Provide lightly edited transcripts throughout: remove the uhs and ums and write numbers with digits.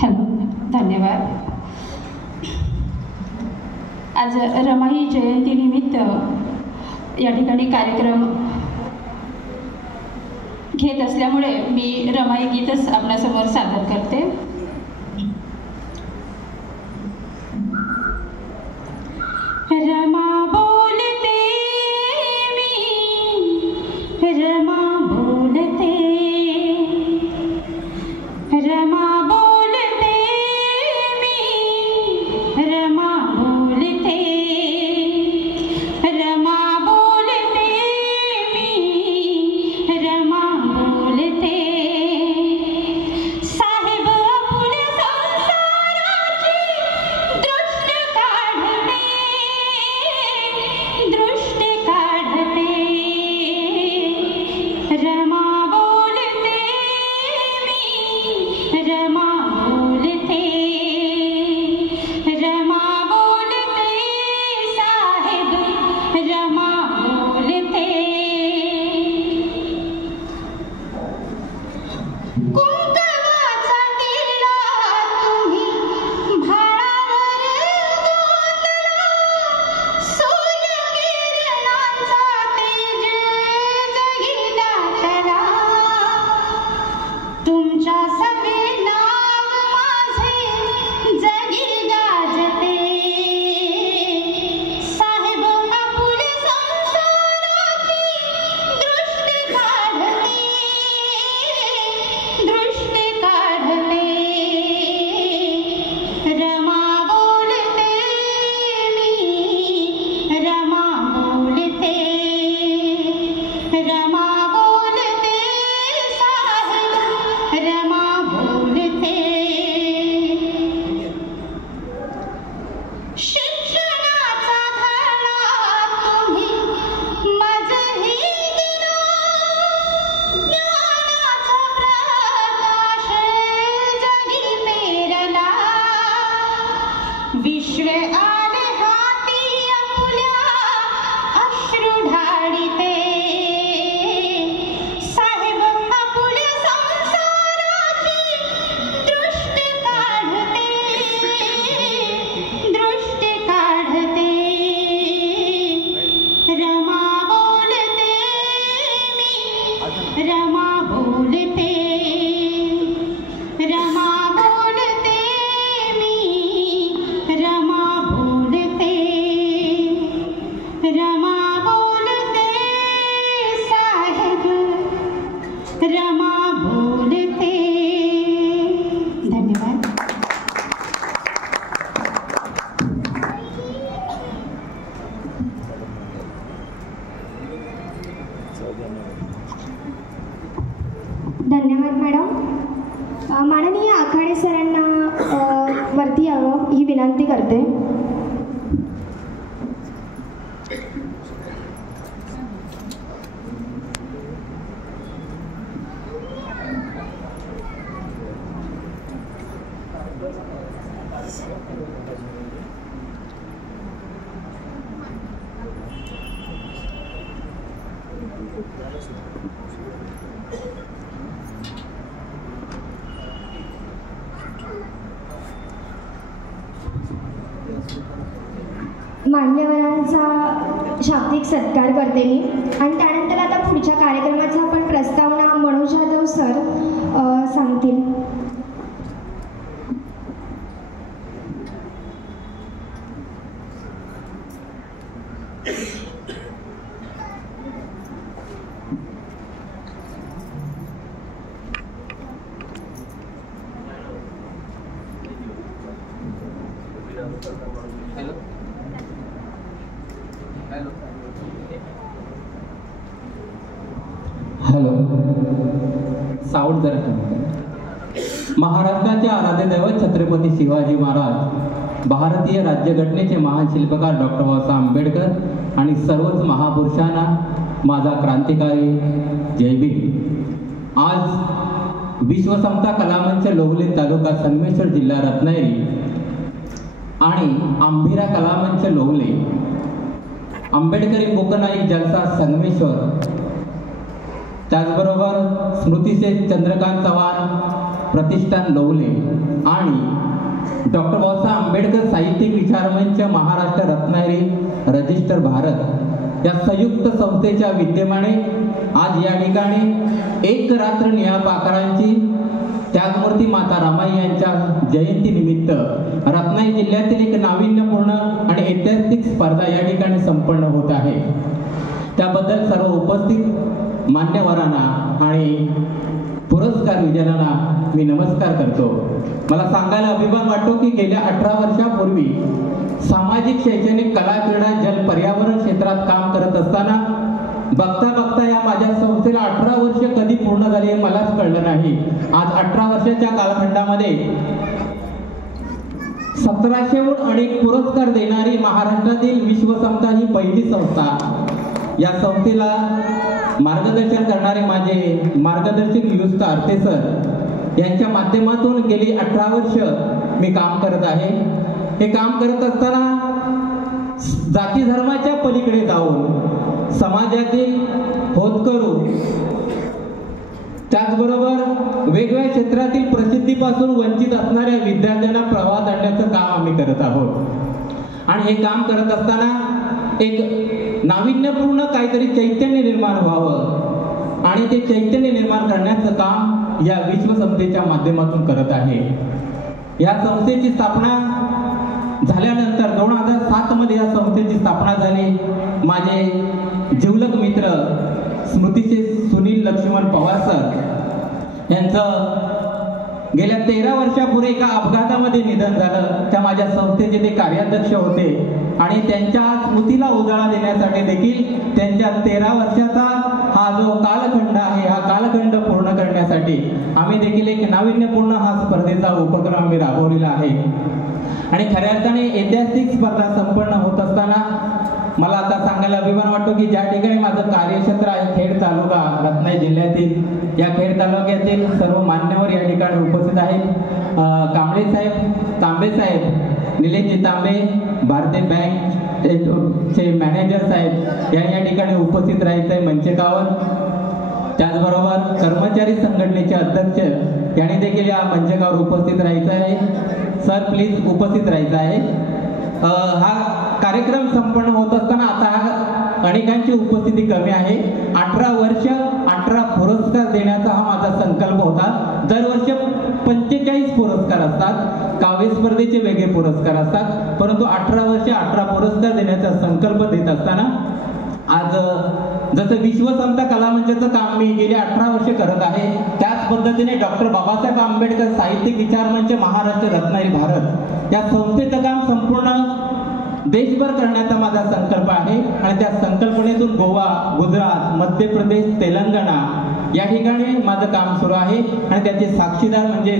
Hello, धन्यवाद. आज रमाई जयंतीनिमित्त या ठिकाणी कार्यक्रम घेत असल्यामुळे मी रमाई गीतच आपल्यासमोर सादर करते. रमा बोलते मी, रमा बोलते, रमा बोलते मी, रमा बोलते, रमा बोलते मी, रमा बोलते. साहेब फुले संसाराची दृष्ट काढते, दृष्ट काढते. रमा बोलते मी, रमा बोलते, रमा बोलते. साहेब रमा बोलते. कुंकवाचा टिल्ला तुम्ही भाळावर गोंदला, सूर्यकिरणांचा तेज जगी दाटला. तुमच्या संवेदनात माझे जगी गाजते. साहेब फुले संसाराची दृष्ट काढते, दृष्ट काढते. रमा बोलते मी, रमा बोलते, रमा बोलते. साहेब रमा बोलते. शिक्षणाचा धडा तुम्ही मजही दिला, ज्ञानाचा प्रकाश जगी पेरला. विश्व आले हाती आपल्या अश्रू ढाळीते. साहेब फुले संसाराची दृष्ट काढते, दृष्ट काढते. रमा बोलते मी, रमा बोलते, रमा बोलते मी, रमा बोलते, रमा बोलते. साहेब रमा बोलते. धन्यवाद. धन्यवाद मॅडम. माननीय आखाडे सरांना वरती यावं ही विनंती करते. मान्यवरांचा शाब्दिक सत्कार करते मी आणि त्यानंतर आता पुढच्या कार्यक्रमाचा आपण प्रस्तावना मनोज जाधव सर सांगतील. हॅलो, साऊंड जरा कमी. महाराष्ट्राचे आराध्य दैवत छत्रपती शिवाजी महाराज, भारतीय राज्यघटनेचे महान शिल्पकार डॉक्टर बाबासाहेब आंबेडकर आणि सर्वच महापुरुषांना माझा क्रांतिकारी जय भीम. आज विश्वसमता कलामंच लोहली तालुका संगमेश्वर जिल्हा रत्नागिरी आणि आंबिरा कलामंच लोहली, आंबेडकरी कोकणाई जलसा संगमेश्वर, त्याचबरोबर स्मृतिशेष चंद्रकांत चव्हाण, प्रतिष्ठान लवले आणि डॉक्टर बाबासाहेब आंबेडकर साहित्यिक विचार मंच महाराष्ट्र रत्नागिरी रजिस्टर भारत या संयुक्त संस्थेच्या विद्यमाने आज या ठिकाणी एक रात्र निळ्या पाखरांची त्यागमूर्ती माता रमाई यांच्या जयंतीनिमित्त रत्नागिरी जिल्ह्यातील एक नाविन्यपूर्ण आणि ऐतिहासिक स्पर्धा या ठिकाणी संपन्न होत आहे. त्याबद्दल सर्व उपस्थित मान्यवरांना आणि पुरस्कार विजेत्यांना मी नमस्कार करतो. मला सांगायला अभिमान वाटतो की गेल्या 18 वर्षापूर्वी सामाजिक, शैक्षणिक, कला, क्रीडा, जल, पर्यावरण क्षेत्रात काम करत असताना बघता बघता या माझ्या संस्थेला 18 वर्ष कधी पूर्ण झाली हे मलाच कळलं नाही. आज 18 वर्षाच्या कालखंडामध्ये 1700हून अधिक पुरस्कार देणारी महाराष्ट्रातील विश्वसंस्था ही पहिली संस्था. या संस्थेला मार्गदर्शन करणारे माझे मार्गदर्शक नियुक्त आरते सर यांच्या माध्यमातून गेली 18 वर्ष मी काम करत आहे. हे काम करत असताना जाती धर्माच्या पलीकडे जाऊन समाजातील होतकरू त्याचबरोबर वेगवेगळ्या क्षेत्रातील प्रसिद्धीपासून वंचित असणाऱ्या विद्यार्थ्यांना प्रवाहात आणण्याचं काम आम्ही करत आहोत. आणि हे काम करत असताना एक नाविन्यपूर्ण काहीतरी चैतन्य निर्माण व्हावं आणि ते चैतन्य निर्माण करण्याचं काम या विश्वसंस्थेच्या माध्यमातून करत आहे. या संस्थेची स्थापना झाल्यानंतर 2007 मध्ये या संस्थेची स्थापना झाली. माझे जिवलग मित्र स्मृतीचे सुनील लक्ष्मण पवार सर यांचं गेल्या 13 वर्षापूर्वी एका अपघातामध्ये निधन झालं. त्या माझ्या संस्थेचे ते कार्याध्यक्ष होते आणि त्यांच्या स्मृतीला उजाळा देण्यासाठी देखील त्यांच्या 13 वर्षाचा हा जो कालखंड आहे हा कालखंड पूर्ण करण्यासाठी आम्ही देखील एक नाविन्यपूर्ण हा स्पर्धेचा उपक्रम आम्ही राबवलेला आहे. आणि खऱ्या अर्थाने ऐतिहासिक स्पर्धा संपन्न होत असताना मला आता सांगायला अभिमान वाटतो की ज्या ठिकाणी माझं कार्यक्षेत्र आहे खेड तालुका रत्नागिरी जिल्ह्यातील, या खेड तालुक्यातील सर्व मान्यवर या ठिकाणी उपस्थित आहेत. कांबळे साहेब, तांबे साहेब, निलेशजी तांबे, भारतीय बँक चे मॅनेजर साहेब या ठिकाणी उपस्थित राहायचं आहे मंचकावर. त्याचबरोबर कर्मचारी संघटनेचे अध्यक्ष यांनी देखील या मंचकावर उपस्थित राहायचं आहे. सर प्लीज उपस्थित राहायचं आहे. हा कार्यक्रम संपन्न होत असताना आता अनेकांची उपस्थिती कमी आहे. 18 वर्ष 18 पुरस्कार देण्याचा हा माझा संकल्प होता. दरवर्षी 45 पुरस्कार असतात, काव्य स्पर्धेचे वेगळे पुरस्कार असतात, परंतु 18 वर्ष 18 पुरस्कार देण्याचा संकल्प देत असताना आज जसं विश्वसंस्था कला मंचाचं काम मी गेली 18 वर्ष करत आहे, त्याच पद्धतीने डॉक्टर बाबासाहेब आंबेडकर साहित्यिक विचार मंच महाराष्ट्र रत्नागिरी भारत या संस्थेचं काम संपूर्ण देशभर करण्याचा माझा संकल्प आहे. आणि त्या संकल्पनेतून गोवा, गुजरात, मध्य प्रदेश, तेलंगणा या ठिकाणी माझं काम सुरू आहे. आणि त्याचे साक्षीदार म्हणजे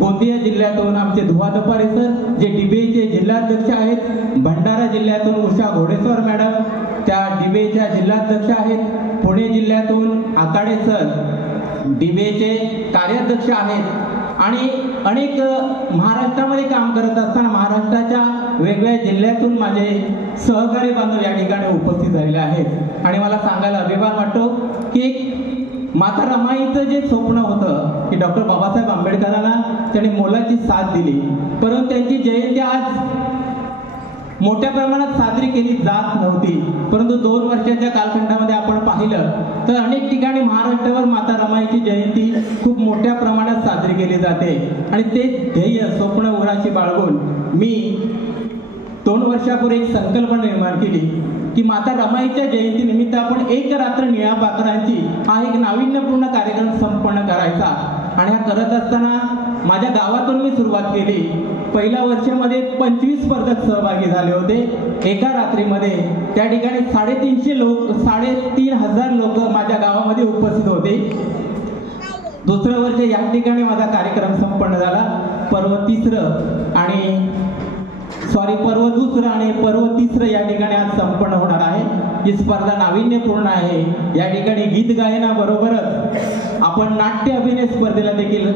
गोंदिया जिल्ह्यातून आमचे धुवा दपारे सर जे डीबीएचे जिल्हाध्यक्ष आहेत, भंडारा जिल्ह्यातून उषा घोडेश्वर मॅडम त्या डीबीएच्या जिल्हाध्यक्ष आहेत, पुणे जिल्ह्यातून आकाडे सर डीबीएचे कार्याध्यक्ष आहेत. आणि अनेक महाराष्ट्रामध्ये काम करत असताना महाराष्ट्राच्या वेगवेगळ्या जिल्ह्यातून माझे सहकारी बांधव या ठिकाणी उपस्थित झालेले आहेत. आणि मला सांगायला अभिमान वाटतो की एक माता रमाईचं जे स्वप्न होतं की डॉक्टर बाबासाहेब आंबेडकरांना त्यांनी मोलाची साथ दिली, परंतु त्यांची जयंती आज मोठ्या प्रमाणात साजरी केली जात नव्हती. परंतु 2 वर्षाच्या कालखंडामध्ये आपण पाहिलं तर अनेक ठिकाणी महाराष्ट्रावर माता रमाईची जयंती खूप मोठ्या प्रमाणात साजरी केली जाते. आणि ते ध्येय स्वप्न उराशी बाळगून मी 2 वर्षापूर्वी एक संकल्पना निर्माण केली की माता रमाईच्या जयंतीनिमित्त आपण एक रात्र निळ्या पाखरांची हा एक नाविन्यपूर्ण कार्यक्रम संपन्न करायचा. आणि हा करत असताना माझ्या गावातून मी सुरुवात केली. पहिल्या वर्षामध्ये 25 स्पर्धक सहभागी झाले होते. एका रात्रीमध्ये त्या ठिकाणी 350 लोक 3,500 लोक माझ्या गावामध्ये उपस्थित होते. दुसरं वर्ष या ठिकाणी माझा कार्यक्रम संपन्न झाला. पर्व दुसरं आणि पर्व तिसरं या ठिकाणी आज संपन्न होणार आहे. ही स्पर्धा नाविन्यपूर्ण आहे. या ठिकाणी गीत गायनाबरोबरच आपण नाट्य अभिनय स्पर्धेला देखील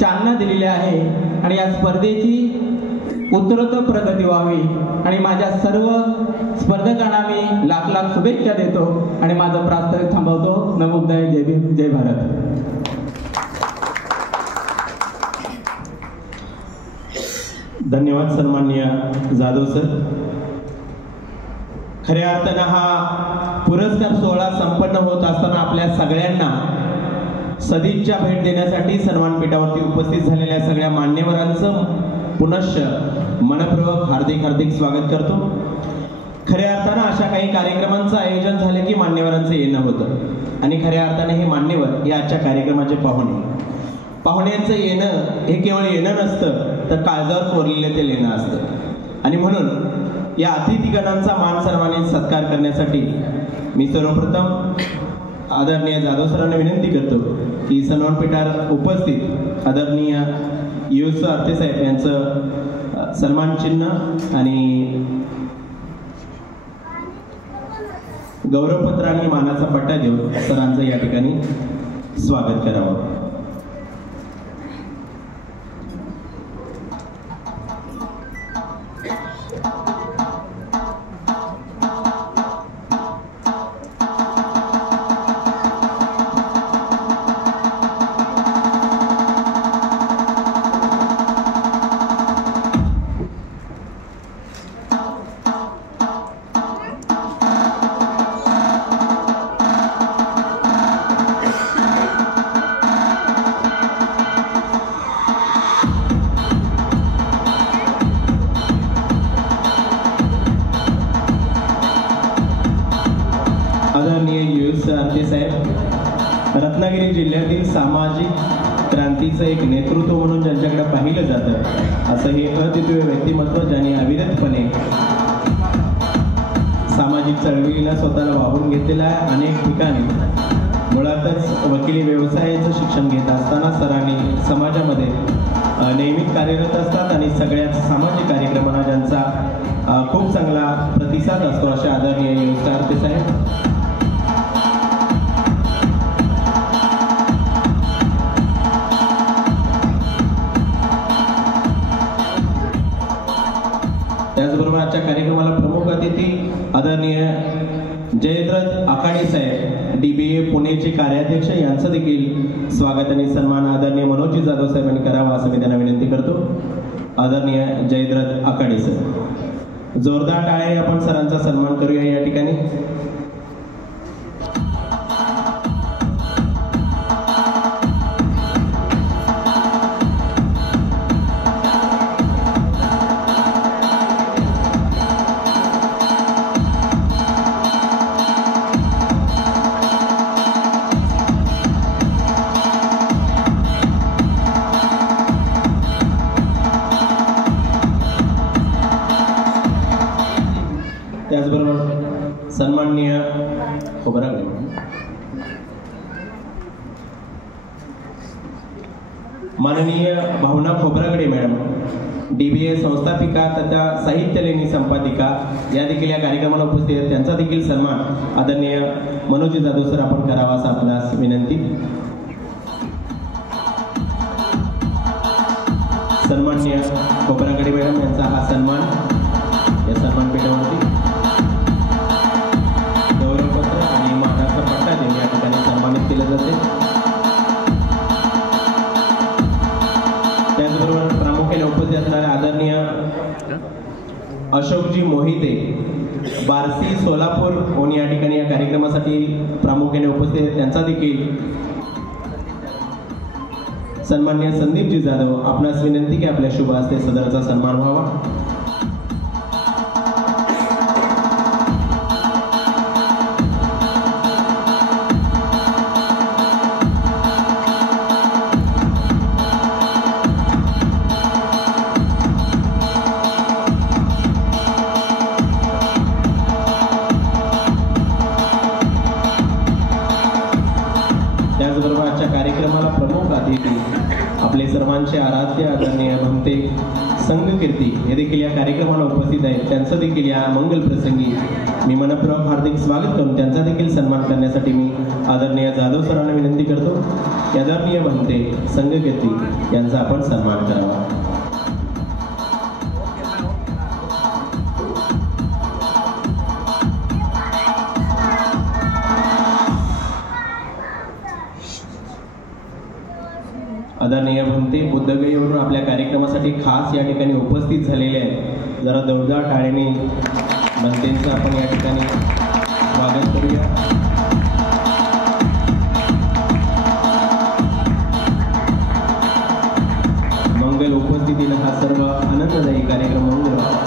चालना दिलेली आहे. आणि या स्पर्धेची उत्तरोत्तर प्रगती व्हावी आणि माझ्या सर्व स्पर्धकांना मी लाख लाख शुभेच्छा देतो आणि माझं प्रास्ताविक थांबवतो. नमो बुद्धाय, जय भीम, जय भारत. धन्यवाद सन्माननीय जाधव सर. खऱ्या अर्थानं हा पुरस्कार सोहळा संपन्न होत असताना आपल्या सगळ्यांना सदिच्छा भेट देण्यासाठी सन्मानपीठावरती उपस्थित झालेल्या सगळ्या मान्यवरांचं पुनश्च मनपूर्वक हार्दिक स्वागत करतो. खऱ्या अर्थानं अशा काही कार्यक्रमांचं आयोजन झालं की मान्यवरांचं येणं होतं आणि खऱ्या अर्थाने हे मान्यवर हे आजच्या कार्यक्रमाचे पाहुण्यांचं येणं हे केवळ येणं नसतं तर काळजावर कोरलेलं ते लेणं असतं. आणि म्हणून या अतिथीगणांचा मान सन्मानित सत्कार करण्यासाठी मी सर्वप्रथम आदरणीय जाधव सरांना विनंती करतो की सन्मानपीठावर उपस्थित आदरणीय युस अर्थे साहेब यांचं सन्मान चिन्ह आणि गौरवपत्र आणि मानाचा पट्टा देऊन सरांचं या ठिकाणी स्वागत करावं. रत्नागिरी जिल्ह्यातील सामाजिक क्रांतीचं एक नेतृत्व म्हणून ज्यांच्याकडे पाहिलं जातं असं हे अद्वितीय व्यक्तिमत्व ज्यांनी अविरतपणे सामाजिक चळवळीला स्वतःला वाहून घेतलेला आहे. अनेक ठिकाणी मुळातच वकिली व्यवसायाचं शिक्षण घेत असताना सरांनी समाजामध्ये नेहमीच कार्यरत असतात आणि सगळ्याच सामाजिक कार्यक्रमांना ज्यांचा खूप चांगला प्रतिसाद असतो अशा आदरणीय युस अर्थे साहेब. त्याचबरोबर आजच्या कार्यक्रमाला प्रमुख अतिथी आदरणीय जयद्रथ आखाडे साहेब DBA पुणेचे कार्याध्यक्ष यांचं देखील स्वागत आणि सन्मान आदरणीय मनोजी जाधव साहेबांनी करावा असं मी त्यांना विनंती करतो. आदरणीय जयद्रथ आखाडे सर, जोरदार टाळ्या आपण सरांचा सन्मान करूया या ठिकाणी. त्याचबरोबर सन्माननीय माननीय भावना खोब्रागडे मॅडम DBA संस्थापिका तथा साहित्यलेखनी संपादिका या देखील या कार्यक्रमाला उपस्थित आहेत. त्यांचा देखील सन्मान आदरणीय मनोजी जाधव सर आपण करावा असं आपणास विनंती. सन्माननीय खोब्रागडे मॅडम यांचा हा सन्मान या सन्मानपीठावरती गौरवपत्र आणि मानाचा पट्टा देऊन या ठिकाणी सन्मानित केलं जाते. त्याचबरोबर प्रामुख्याने उपस्थित असणारे आदरणीय अशोकजी मोहिते बार्सी सोलापूर या ठिकाणी या कार्यक्रमासाठी प्रामुख्याने उपस्थित आहेत. त्यांचा देखील सन्माननीय संदीपजी जाधव आपणास विनंती की आपल्या शुभ हस्ते सदरचा सन्मान व्हावा. त्याचबरोबर आजच्या कार्यक्रमाला प्रमुख अतिथी आपले सर्वांचे आराध्य आदरणीय भंते संघकीर्ती हे देखील या कार्यक्रमाला उपस्थित आहेत. त्यांचं देखील या मंगल प्रसंगी मी मनपूर्वक हार्दिक स्वागत करून त्यांचा देखील सन्मान करण्यासाठी मी आदरणीय जाधव सरांना विनंती करतो की आदरणीय भंते संघकीर्ती यांचा आपण सन्मान करावा. आदरणीय भंते बुद्धगयीवरून आपल्या कार्यक्रमासाठी खास या ठिकाणी उपस्थित झालेले आहेत. जरा जोरदार टाळ्याने भंतेंचं आपण या ठिकाणी स्वागत करूया. मंगल उपस्थितीनं हा सर्व आनंददायी कार्यक्रम मंगल.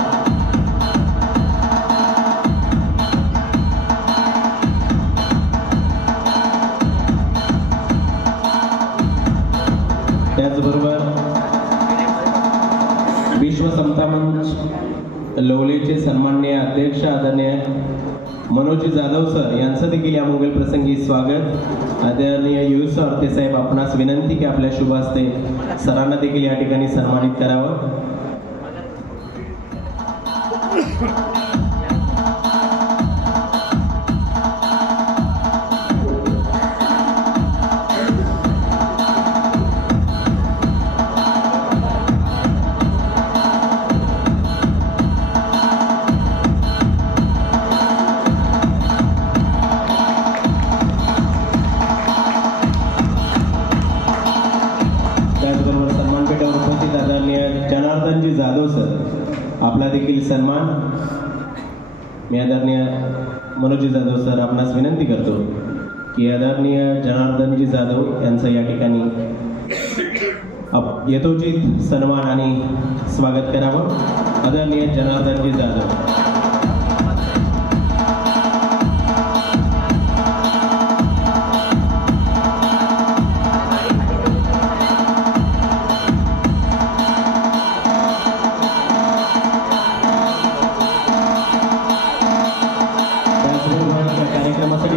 त्याचबरोबर विश्व समता मंच लवलेचे सन्माननीय अध्यक्ष आदरणीय मनोजी जाधव सर यांचं देखील या मंगल प्रसंगी स्वागत. आदरणीय युस अर्थे साहेब आपणास विनंती की आपल्या शुभ हस्ते सरांना देखील या ठिकाणी सन्मानित करावं. आपला देखील सन्मान. मी आदरणीय मनोजी जाधव सर आपणास विनंती करतो की आदरणीय जनार्दनजी जाधव यांचं या ठिकाणी यथोचित सन्मान आणि स्वागत करावं. आदरणीय जनार्दनजी जाधव.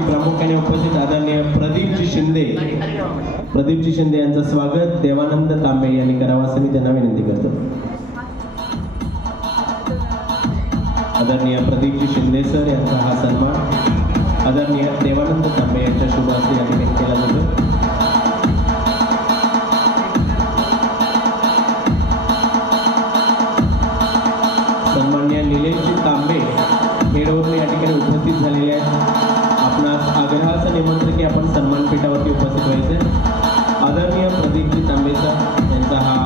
प्रामुख्याने उपस्थित आदरणीय प्रदीपजी शिंदे यांचं स्वागत देवानंद तांबे यांनी करावं असं मी त्यांना विनंती करतो. आदरणीय प्रदीपजी शिंदे सर यांचा हा सन्मान आदरणीय देवानंद तांबे यांच्या शुभ हस्ते या ठिकाणी केला जातो. सन्माननीय निलेशजी तांबे हेडवरून या ठिकाणी उपस्थित झालेले आहेत. आपणास आग्रहाचं निमंत्रण की आपण सन्मानपीठावरती उपस्थित व्हायचे. आदरणीय प्रदीपजी तांबे सर यांचा हा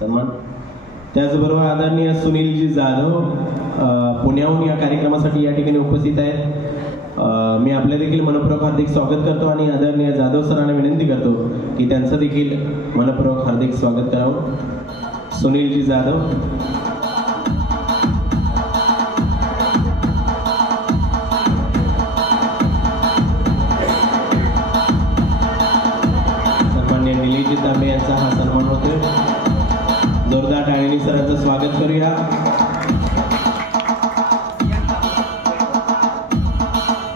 सन्मान. त्याचबरोबर आदरणीय सुनीलजी जाधव पुण्याहून या कार्यक्रमासाठी या ठिकाणी उपस्थित आहेत. मी आपले देखील मनपूर्वक हार्दिक स्वागत करतो आणि आदरणीय जाधव सरांना विनंती करतो की त्यांचं देखील मनपूर्वक हार्दिक स्वागत करावं. सुनीलजी जाधव. निलेशजी तांबे यांचा हा सन्मान होतोय. जोरदार टाळ्यांनी सरांचं स्वागत करूया.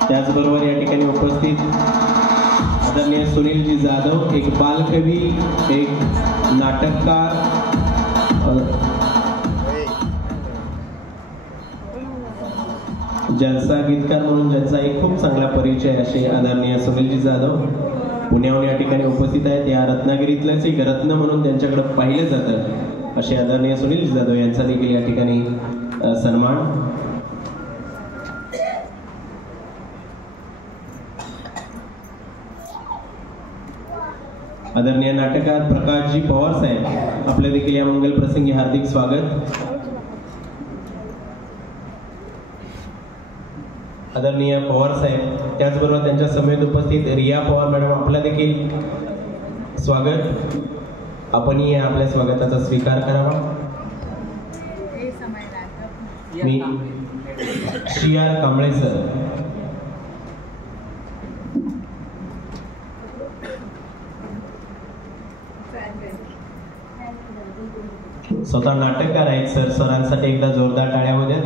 त्याचबरोबर या ठिकाणी उपस्थित आदरणीय सुनीलजी जाधव एक बालकवी, एक नाटककार, जलसा गीतकार म्हणून ज्यांचा एक खूप चांगला परिचय असे आदरणीय सुनीलजी जाधव पुण्याहून या ठिकाणी उपस्थित आहेत. या रत्नागिरीतल्याच एक रत्न म्हणून त्यांच्याकडे पाहिलं जातं असे आदरणीय सुनील जाधव यांचा देखील या ठिकाणी सन्मान. आदरणीय नाटककार प्रकाशजी पवार साहेब आपले देखील या मंगल प्रसंगी हार्दिक स्वागत. आदरणीय पवार साहेब त्याचबरोबर त्यांच्या समेत उपस्थित रिया पवार मॅडम आपला देखील स्वागत. आपणही आपल्या स्वागताचा स्वीकार करावा. मी श्रीआर कांबळे सर. स्वतः नाटककार आहेत सर. सरांसाठी एकदा जोरदार टाळ्या होऊ द्यात.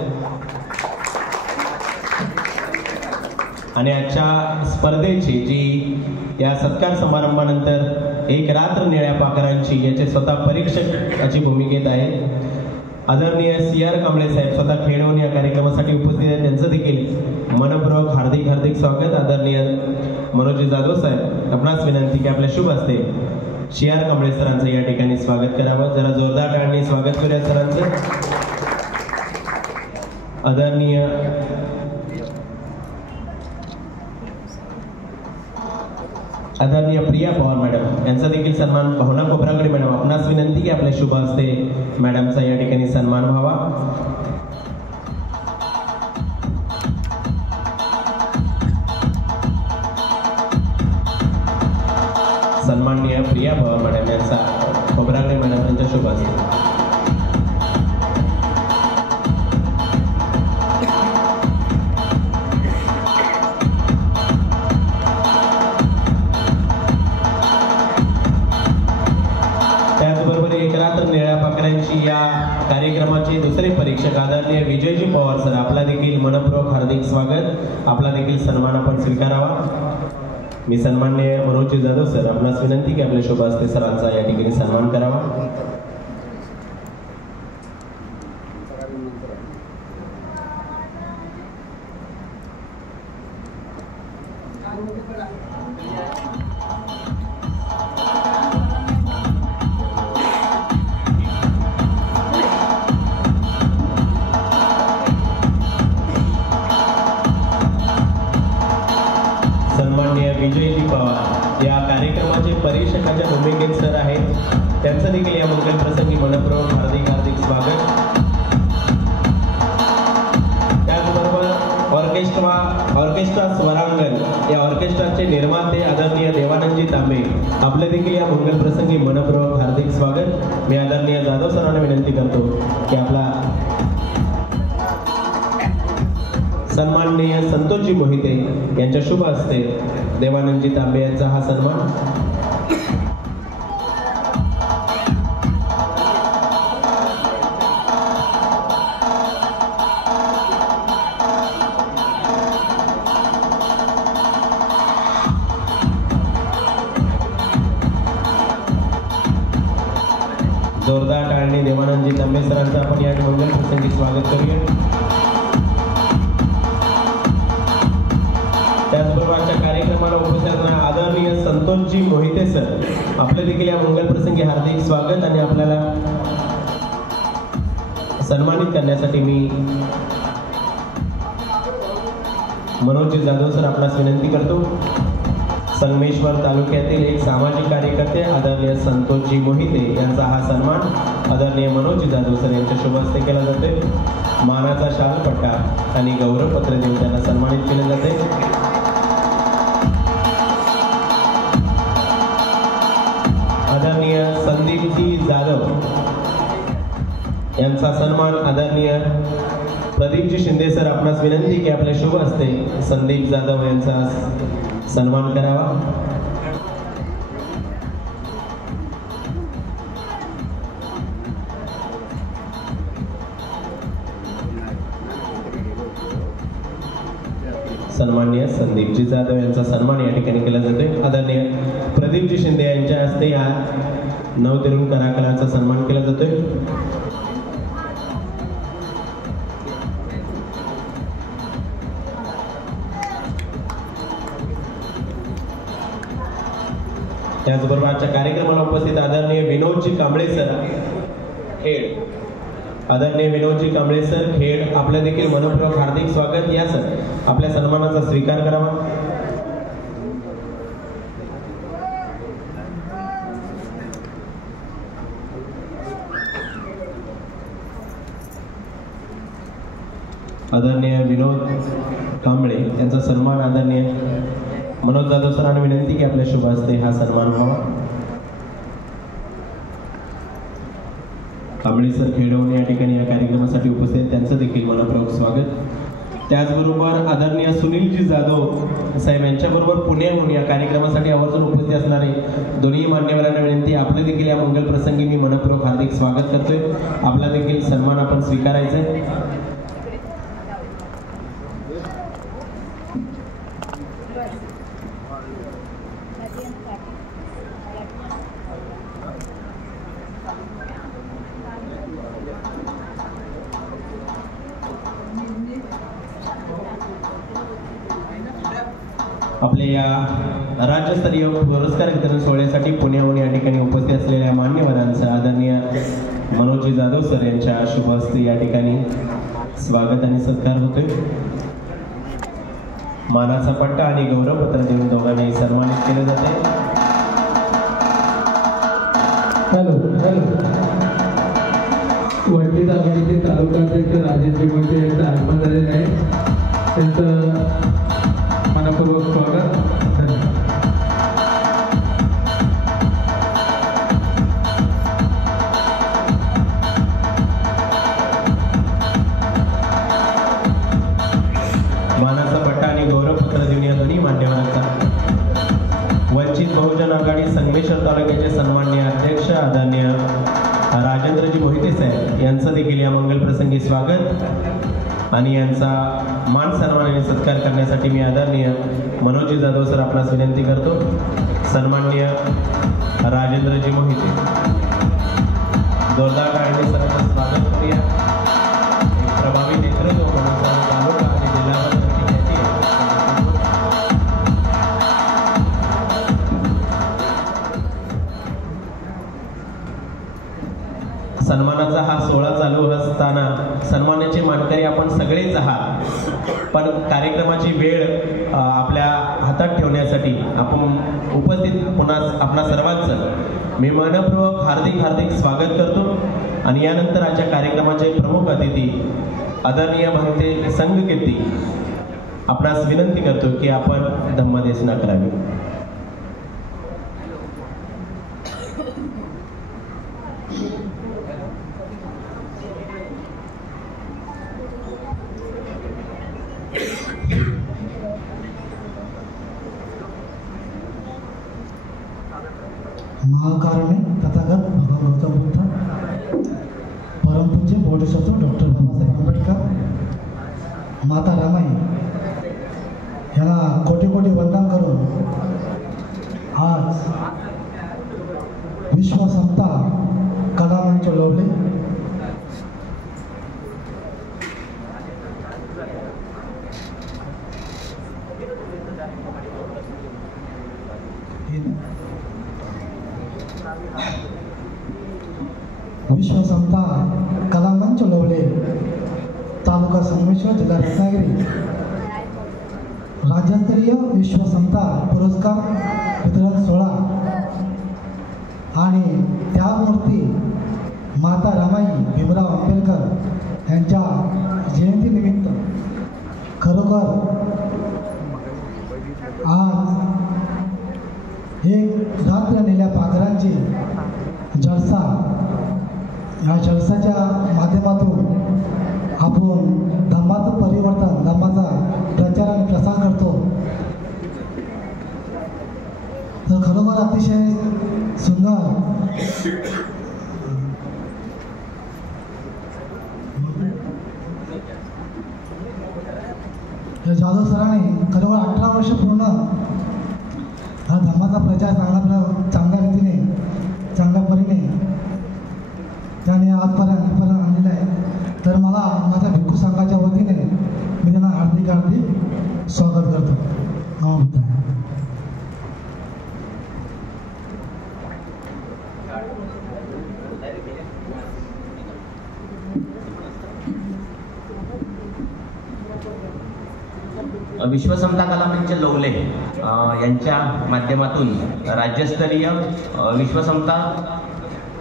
आणि आजच्या स्पर्धेची जी या सत्कार समारंभानंतर एक रात्र निळ्या पाखरांची याचे स्वतः परीक्षकाची भूमिकेत आहेत. आदरणीय CR कांबळे साहेब स्वतः खेळवून या कार्यक्रमासाठी उपस्थित आहेत. त्यांचं देखील मनपूर्वक हार्दिक हार्दिक स्वागत. आदरणीय मनोजी जाधव साहेब आपणास विनंती की आपल्या शुभ हस्ते CR कांबळे सरांचं या ठिकाणी स्वागत करावं. जरा जोरदार टाळ्यांनी स्वागत करूया सरांचं. आदरणीय आदरणीय प्रिया पवार मॅडम यांचा देखील सन्मान भावना खोब्रागडे मॅडम आपणास विनंती की आपल्या शुभ हस्ते मॅडमचा या ठिकाणी सन्मान व्हावा. सन्माननीय प्रिया पवार मॅडम यांचा खोब्रागडे मॅडम यांच्या शुभ हस्ते. या कार्यक्रमाचे दुसरे परीक्षक आदरणीय विजयजी पवार सर आपला देखील मनपूर्वक हार्दिक स्वागत. आपला देखील सन्मान आपण स्वीकारावा. मी सन्माननीय मनोज जाधव सर आपणास विनंती की आपल्या शुभ हस्ते सरांचा या ठिकाणी सन्मान करावा. विजयजी पवार या कार्यक्रमाचे परीक्षकाच्या भूमिकेत सर आहेत. त्यांचं देखील या मंगल प्रसंगी मनपूर्वक हार्दिक हार्दिक स्वागत. त्याचबरोबर ऑर्केस्ट्रा स्वरांगण या ऑर्केस्ट्राचे निर्माते आदरणीय देवानंदजी तांबे आपले देखील या मंगल प्रसंगी मनपूर्वक हार्दिक स्वागत. मी आदरणीय जाधव सरांना विनंती करतो की आपला सन्माननीय संतोषजी मोहिते यांच्या शुभ हस्ते देवानंदजी तांबे यांचा हा सन्मान. जोरदार टाळणी देवानंदजी तांबे सरांचं आपण या मंगल प्रसंगी स्वागत करूया. त्याचबरोबरच्या कार्यक्रमाला उपस्थित असणारे आदरणीय संतोषजी मोहिते सर आपले देखील या मंगल प्रसंगी हार्दिक स्वागत. आणि आपल्याला सन्मानित करण्यासाठी मी मनोज जाधव सर आपणास विनंती करतो. संगमेश्वर तालुक्यातील एक सामाजिक कार्यकर्ते आदरणीय संतोषजी मोहिते यांचा हा सन्मान आदरणीय मनोज जाधव सर यांच्या शुभ हस्ते केला जाते. मानाचा शाल पट्टा आणि गौरवपत्र देऊन त्यांना सन्मानित केले जाते. आदरणीय संदीपजी जाधव यांचा सन्मान आदरणीय प्रदीपजी शिंदे सर आपणास विनंती की आपल्या शुभ हस्ते संदीप जाधव यांचा सन्मान करावा. सन्माननीय संदीपजी जाधव यांचा सन्मान या ठिकाणी केला जातोय. आदरणीय प्रदीपजी शिंदे यांच्या हस्ते या नवतरुण कलाकारांचा सन्मान केला जातोय. त्याचबरोबर आजच्या कार्यक्रमाला उपस्थित आदरणीय विनोदजी कांबळे सर खेड आदरणीय विनोदजी कांबळे सर खेड आपलं देखील मनपूर्वक हार्दिक स्वागत. या सर आपल्या सन्मानाचा स्वीकार करावा. आदरणीय विनोद कांबळे यांचा सन्मान आदरणीय मनोज जाधव सरांना विनंती की आपल्या शुभ हस्ते हा सन्मान व्हावा. कांबळे सर खेडवून या ठिकाणी या कार्यक्रमासाठी उपस्थित त्यांचं देखील मनपूर्वक स्वागत. त्याचबरोबर आदरणीय सुनीलजी जाधव साहेब यांच्याबरोबर पुण्याहून या कार्यक्रमासाठी आवर्जून उपस्थित असणारे दोन्ही मान्यवरांना विनंती आपले देखील या मंगल प्रसंगी मी मनपूर्वक हार्दिक स्वागत करतोय. आपला देखील सन्मान आपण स्वीकारायचा आहे. आपल्या या राज्यस्तरीय पुरस्कार वितरण सोहळ्यासाठी पुण्याहून या ठिकाणी उपस्थित असलेल्या मान्यवरांचं आदरणीय मनोज जाधव सर यांच्या शुभ हस्ते या ठिकाणी स्वागत आणि सत्कार होतोय. मानाचा पट्टा आणि गौरवपत्र देऊन दोघांनी सन्मानित केले जाते. वंचित आघाडीचे तालुका अध्यक्ष राजेश मोहिते यांचं आगमन झालेलं आहे. त्यांचं मनपूर्वक स्वागत. धन्यवाद. मानाचा पट्टा आणि गौरवपत्र देऊन या दोन्ही मान्यवरांचा वंचित बहुजन आघाडी संगमेश्वर तालुक्याचे सन्माननीय अध्यक्ष आदरणीय राजेंद्रजी मोहिते साहेब यांचं देखील या मंगल प्रसंगी स्वागत आणि यांचा मान सन्मान आणि सत्कार करण्यासाठी मी आदरणीय मनोजी जाधव सर आपणास विनंती करतो. सन्माननीय राजेंद्रजी मोहिते जोरदार टाळ्यांनी सर्वांचं स्वागत करूया. एक प्रभावी नेतृत्व म्हणून तालुका आणि जिल्हा सन्मानाचा हा सोहळा चालू असताना सन्मानाचे मानकरी आपण सगळेच आहात, पण कार्यक्रमाची वेळ आपल्या हातात ठेवण्यासाठी आपण उपस्थित पुन्हा आपणा सर्वांचं मी मनपूर्वक हार्दिक स्वागत करतो. आणि यानंतर आजच्या कार्यक्रमाचे प्रमुख अतिथी आदरणीय भंते संघकीर्ती आपणास विनंती करतो की आपण धम्मदेशना करावी. महाकारणे तथागत भगवान गौतम बुद्ध, परमपूज्य बोधिसत्व डॉक्टर बाबासाहेब आंबेडकर, माता रमाई यांना कोटी वंदन करून आज विश्व समता कला मंच लोवले विश्व समता कला मंच लोवले तालुका संगमेश्वर जिल्हा रत्नागिरी राज्यस्तरीय विश्व समता पुरस्कार वितरण सोहळा आणि त्यामूर्ती माता रमाई भीमराव आंबेडकर यांच्या जयंतीनिमित्त खरोखर आज एक रात्र नेल्या पाखरांची जलसा, या जलसाच्या माध्यमातून आपण धम्माचं परिवर्तन, धम्माचा प्रचार आणि प्रसार करतो. तर खरोखर अतिशय सुंदर जाधव सरांनी खरोखर 18 वर्ष पूर्ण हा धम्माचा प्रचार चांगल्या रीतीने चांगल्या परीने त्याने आजपर्यंत आणलेला आहे. तर मला माझ्या भिक्खू संघाच्या वतीने मी त्यांना हार्दिक स्वागत करतो. नमस्कार. विश्वसमता कला मंच लोवले यांच्या माध्यमातून राज्यस्तरीय विश्वसमता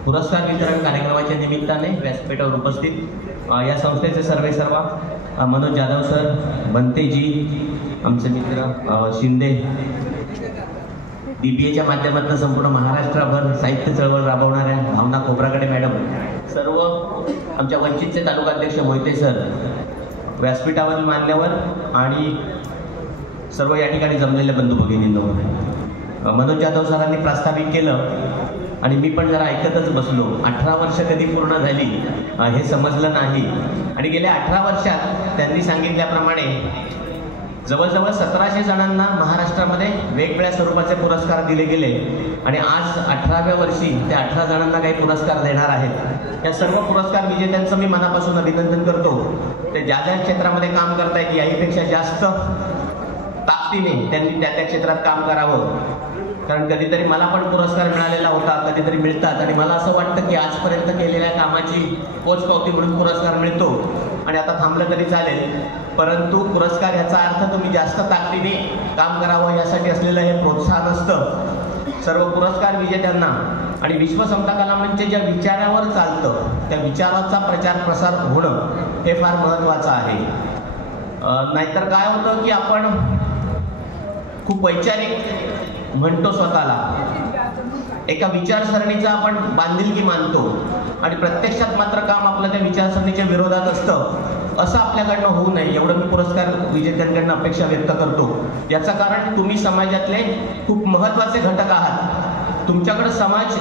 पुरस्कार वितरण कार्यक्रमाच्या निमित्ताने व्यासपीठावर उपस्थित या संस्थेचे सर्व मनोज जाधव सर, भंतेजी, आमचे मित्र शिंदे, DBAच्या माध्यमातून संपूर्ण महाराष्ट्रभर साहित्य चळवळ राबवणाऱ्या भावना खोब्रागडे मॅडम, सर्व आमच्या वंचितचे तालुकाध्यक्ष मोहिते सर, व्यासपीठावरील मान्यवर आणि सर्व या ठिकाणी जमलेल्या बंधू भगिनींनो, मनोज जाधव सरांनी प्रास्ताविक केलं आणि मी पण जरा ऐकतच बसलो. 18 वर्ष कधी पूर्ण झाली हे समजलं नाही. आणि गेल्या 18 वर्षात त्यांनी सांगितल्याप्रमाणे जवळजवळ 1700 जणांना महाराष्ट्रामध्ये वेगवेगळ्या स्वरूपाचे पुरस्कार दिले गेले आणि आज 18व्या वर्षी त्या 18 जणांना काही पुरस्कार देणार आहेत. या सर्व पुरस्कार विजेत्यांचं मी मनापासून अभिनंदन करतो. ते ज्या ज्या क्षेत्रामध्ये काम करतायत याहीपेक्षा जास्त ताकदीने त्यांनी त्या क्षेत्रात काम करावं कारण कधीतरी मला पण पुरस्कार मिळालेला होता, कधीतरी मिळतात आणि मला असं वाटतं की आजपर्यंत केलेल्या कामाची पोचपावती म्हणून पुरस्कार मिळतो आणि आता थांबलं तरी चालेल, परंतु पुरस्कार ह्याचा अर्थ तुम्ही जास्त ताकदीने काम करावं यासाठी असलेलं हे प्रोत्साहन असतं. सर्व पुरस्कार विजेत्यांना आणि विश्व समता कला मंच ज्या विचारावर चालतं त्या विचाराचा प्रचार प्रसार होणं हे फार महत्त्वाचं आहे. नाहीतर काय होतं की आपण खूप वैचारिक म्हणतो स्वतःला, एका विचारसरणीचा आपण बांधिलकी मानतो आणि प्रत्यक्षात मात्र काम आपलं त्या विचारसरणीच्या विरोधात असतं. असं आपल्याकडनं होऊ नये एवढं मी पुरस्कार विजेत्यांकडनं अपेक्षा व्यक्त करतो. याचं कारण तुम्ही समाजातले खूप महत्त्वाचे घटक आहात. तुमच्याकडे समाज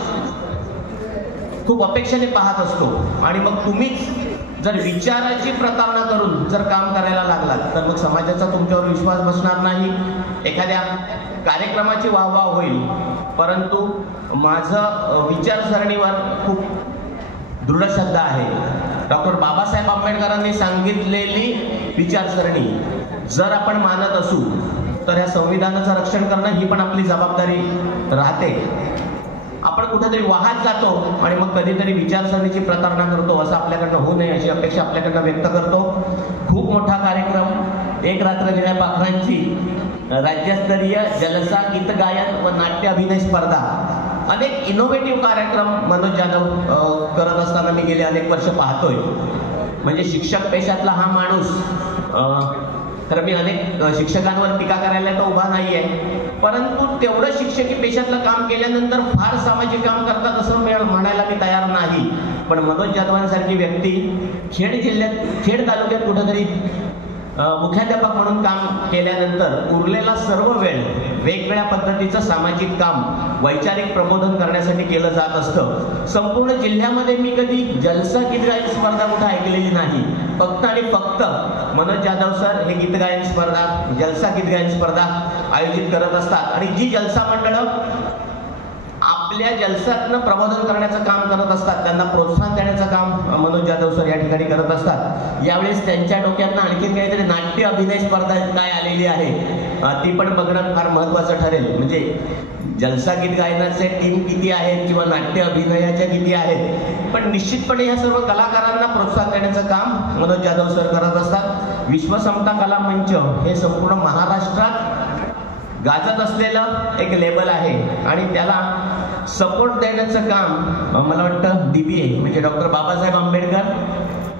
खूप अपेक्षेने पाहत असतो आणि मग तुम्हीच जर विचाराची प्रतारणा करून जर काम करायला लागलात तर मग समाजाचा तुमच्यावर विश्वास बसणार नाही. एखाद्या कार्यक्रमाची वाहवा होईल, परंतु माझं विचारसरणीवर खूप दृढ श्रद्धा आहे. डॉक्टर बाबासाहेब आंबेडकरांनी सांगितलेली विचारसरणी जर आपण मानत असू तर ह्या संविधानाचं रक्षण करणं ही पण आपली जबाबदारी राहते. आपण कुठेतरी वाहत जातो आणि मग कधीतरी विचारसरणीची प्रतारणा करतो, असं आपल्याकडनं होऊ नये अशी अपेक्षा आपल्याकडनं व्यक्त करतो. खूप मोठा कार्यक्रम, एक रात्र निळ्या पाखरांची राज्यस्तरीय जलसा, गीत गायन व नाट्य अभिनय स्पर्धा, अनेक इनोव्हेटिव्ह कार्यक्रम मनोज जाधव करत असताना मी गेले अनेक वर्ष पाहतोय. म्हणजे शिक्षक पेशातला हा माणूस, तर मी अनेक शिक्षकांवर टीका करायला तर उभा नाहीये, परंतु तेवढं शिक्षकी पेशातलं काम केल्यानंतर फार सामाजिक काम करतात असं म्हणायला मी तयार नाही. पण मनोज जाधवांसारखी व्यक्ती खेड जिल्ह्यात, खेड तालुक्यात कुठेतरी मुख्याध्यापक म्हणून काम केल्यानंतर उरलेला सर्व वेळ वेगवेगळ्या पद्धतीचं सामाजिक काम, वैचारिक प्रबोधन करण्यासाठी केलं जात असतं. संपूर्ण जिल्ह्यामध्ये मी कधी जलसा गीत गायन स्पर्धा कुठं ऐकलेली नाही. फक्त आणि फक्त मनोज जाधव सर हे गीत गायन स्पर्धा, जलसा गीत गायन स्पर्धा आयोजित करत असतात आणि जी जलसा मंडळं आपल्या जलसातनं प्रबोधन करण्याचं काम करत असतात, त्यांना प्रोत्साहन देण्याचं काम मनोज जाधव सर या ठिकाणी करत असतात. यावेळेस त्यांच्या डोक्यातनं आणखीन काहीतरी नाट्य अभिनय स्पर्धा काय आलेली आहे ती पण बघणं फार महत्त्वाचं ठरेल. म्हणजे जलसा गीत गायनाचे टीम किती आहेत किंवा नाट्य अभिनयाच्या किती आहेत, पण निश्चितपणे या सर्व कलाकारांना प्रोत्साहन देण्याचं काम मनोज जाधव सर करत असतात. विश्व समता कला मंच हे संपूर्ण महाराष्ट्रात गाजत असलेलं एक लेबल आहे आणि त्याला सपोर्ट देण्याचं काम मला वाटतं DBA म्हणजे डॉक्टर बाबासाहेब आंबेडकर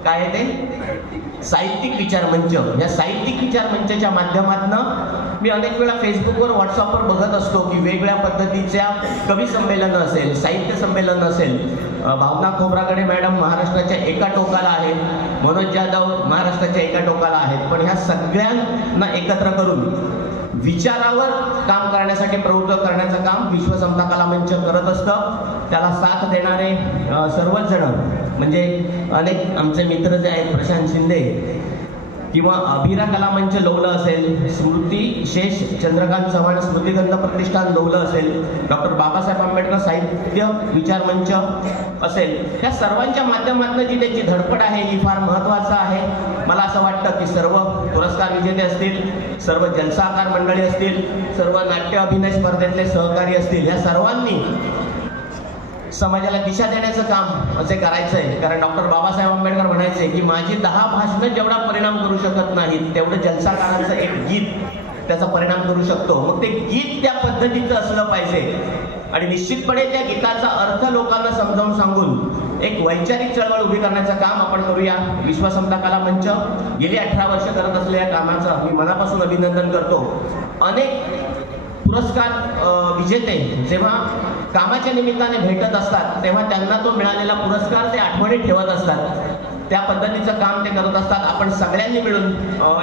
काय आहे ते साहित्यिक विचार मंच, या साहित्यिक विचार मंचाच्या माध्यमातून मी अनेक वेळा फेसबुकवर, व्हॉट्सअपवर बघत असतो की वेगवेगळ्या पद्धतीच्या कवी संमेलन असेल, साहित्य संमेलन असेल. भावना खोब्रागडे मॅडम महाराष्ट्राच्या एका टोकाला आहेत, मनोज जाधव महाराष्ट्राच्या एका टोकाला आहेत, पण ह्या सगळ्यांना एकत्र करून विचारावर काम करण्यासाठी प्रवृत्त करण्याचं काम विश्व समता कला मंच करत असतं. त्याला साथ देणारे सर्वच जण म्हणजे अनेक आमचे मित्र जे आहेत, प्रशांत शिंदे किंवा अभिरा कला मंच लवलं असेल, स्मृती शेष चंद्रकांत चव्हाण स्मृतिगंध प्रतिष्ठान लवलं असेल, डॉक्टर बाबासाहेब आंबेडकर साहित्य विचार मंच असेल, या सर्वांच्या माध्यमातून जी त्यांची धडपड आहे ही फार महत्त्वाचं आहे. मला असं वाटतं की सर्व पुरस्कार विजेते असतील, सर्व जलसाकार मंडळी असतील, सर्व नाट्य अभिनय स्पर्धेतले सहकारी असतील, या सर्वांनी समाजाला दिशा देण्याचं काम असे करायचं आहे. कारण डॉक्टर बाबासाहेब आंबेडकर म्हणायचे की माझी 10 भाषणं जेवढा परिणाम करू शकत नाहीत तेवढं जलसाकारांचं एक गीत त्याचा परिणाम करू शकतो. मग ते गीत त्या पद्धतीचं असलं पाहिजे आणि निश्चितपणे त्या गीताचा अर्थ लोकांना समजावून सांगून एक वैचारिक चळवळ उभी करण्याचं काम आपण करूया. विश्व समता कला मंच गेली 18 वर्ष करत असलेल्या कामाचं मी मनापासून अभिनंदन करतो. अनेक पुरस्कार विजेते जेव्हा कामाच्या निमित्ताने भेटत असतात तेव्हा त्यांना तो मिळालेला पुरस्कार ते आठवणीत ठेवत असतात. त्या पद्धतीचं काम ते करत असतात. आपण सगळ्यांनी मिळून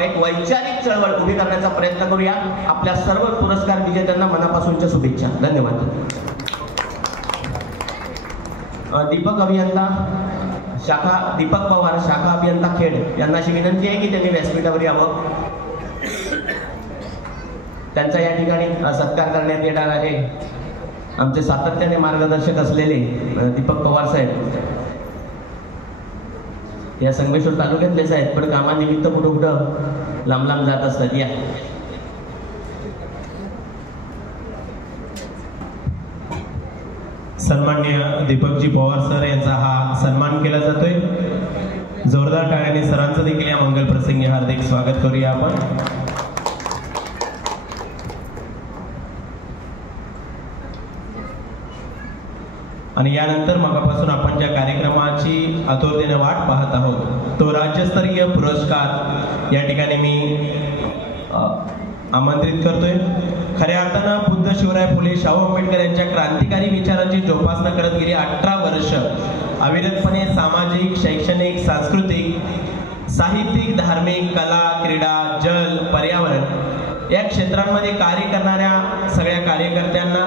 एक वैचारिक चळवळ उभी करण्याचा प्रयत्न करूया. आपल्या सर्व पुरस्कार विजेत्यांना मनापासूनच्या शुभेच्छा. धन्यवाद. दीपक अभियंता शाखा, दीपक पवार शाखा अभियंता खेड यांना अशी विनंती आहे की त्यांनी व्यासपीठावर यावं. त्यांचा या ठिकाणी सत्कार करण्यात येणार आहे. आमचे सातत्याने मार्गदर्शक असलेले दीपक पवार साहेब या संगमेश्वर तालुक्यातलेच आहेत, पण कामानिमित्त कुठं कुठं लांब लांब जात असतात. या सन्माननीय दीपकजी पवार सर यांचा हा सन्मान केला जातोय. जोरदार टाळ्याने सरांचं देखील या मंगल प्रसंगी हार्दिक स्वागत करूया आपण. आणि यानंतर मगापासून आपण ज्या कार्यक्रमाची आतुरतेने वाट पाहत आहोत तो राज्यस्तरीय पुरस्कार या ठिकाणी मी आमंत्रित करतोय. खऱ्या अर्थानं बुद्ध शिवराय फुले शाहू आंबेडकर यांच्या क्रांतिकारी विचारांची जोपासना करत गेली 18 वर्ष अविरतपणे सामाजिक, शैक्षणिक, सांस्कृतिक, साहित्यिक, धार्मिक, कला, क्रीडा, जल, पर्यावरण या क्षेत्रांमध्ये कार्य करणाऱ्या सगळ्या कार्यकर्त्यांना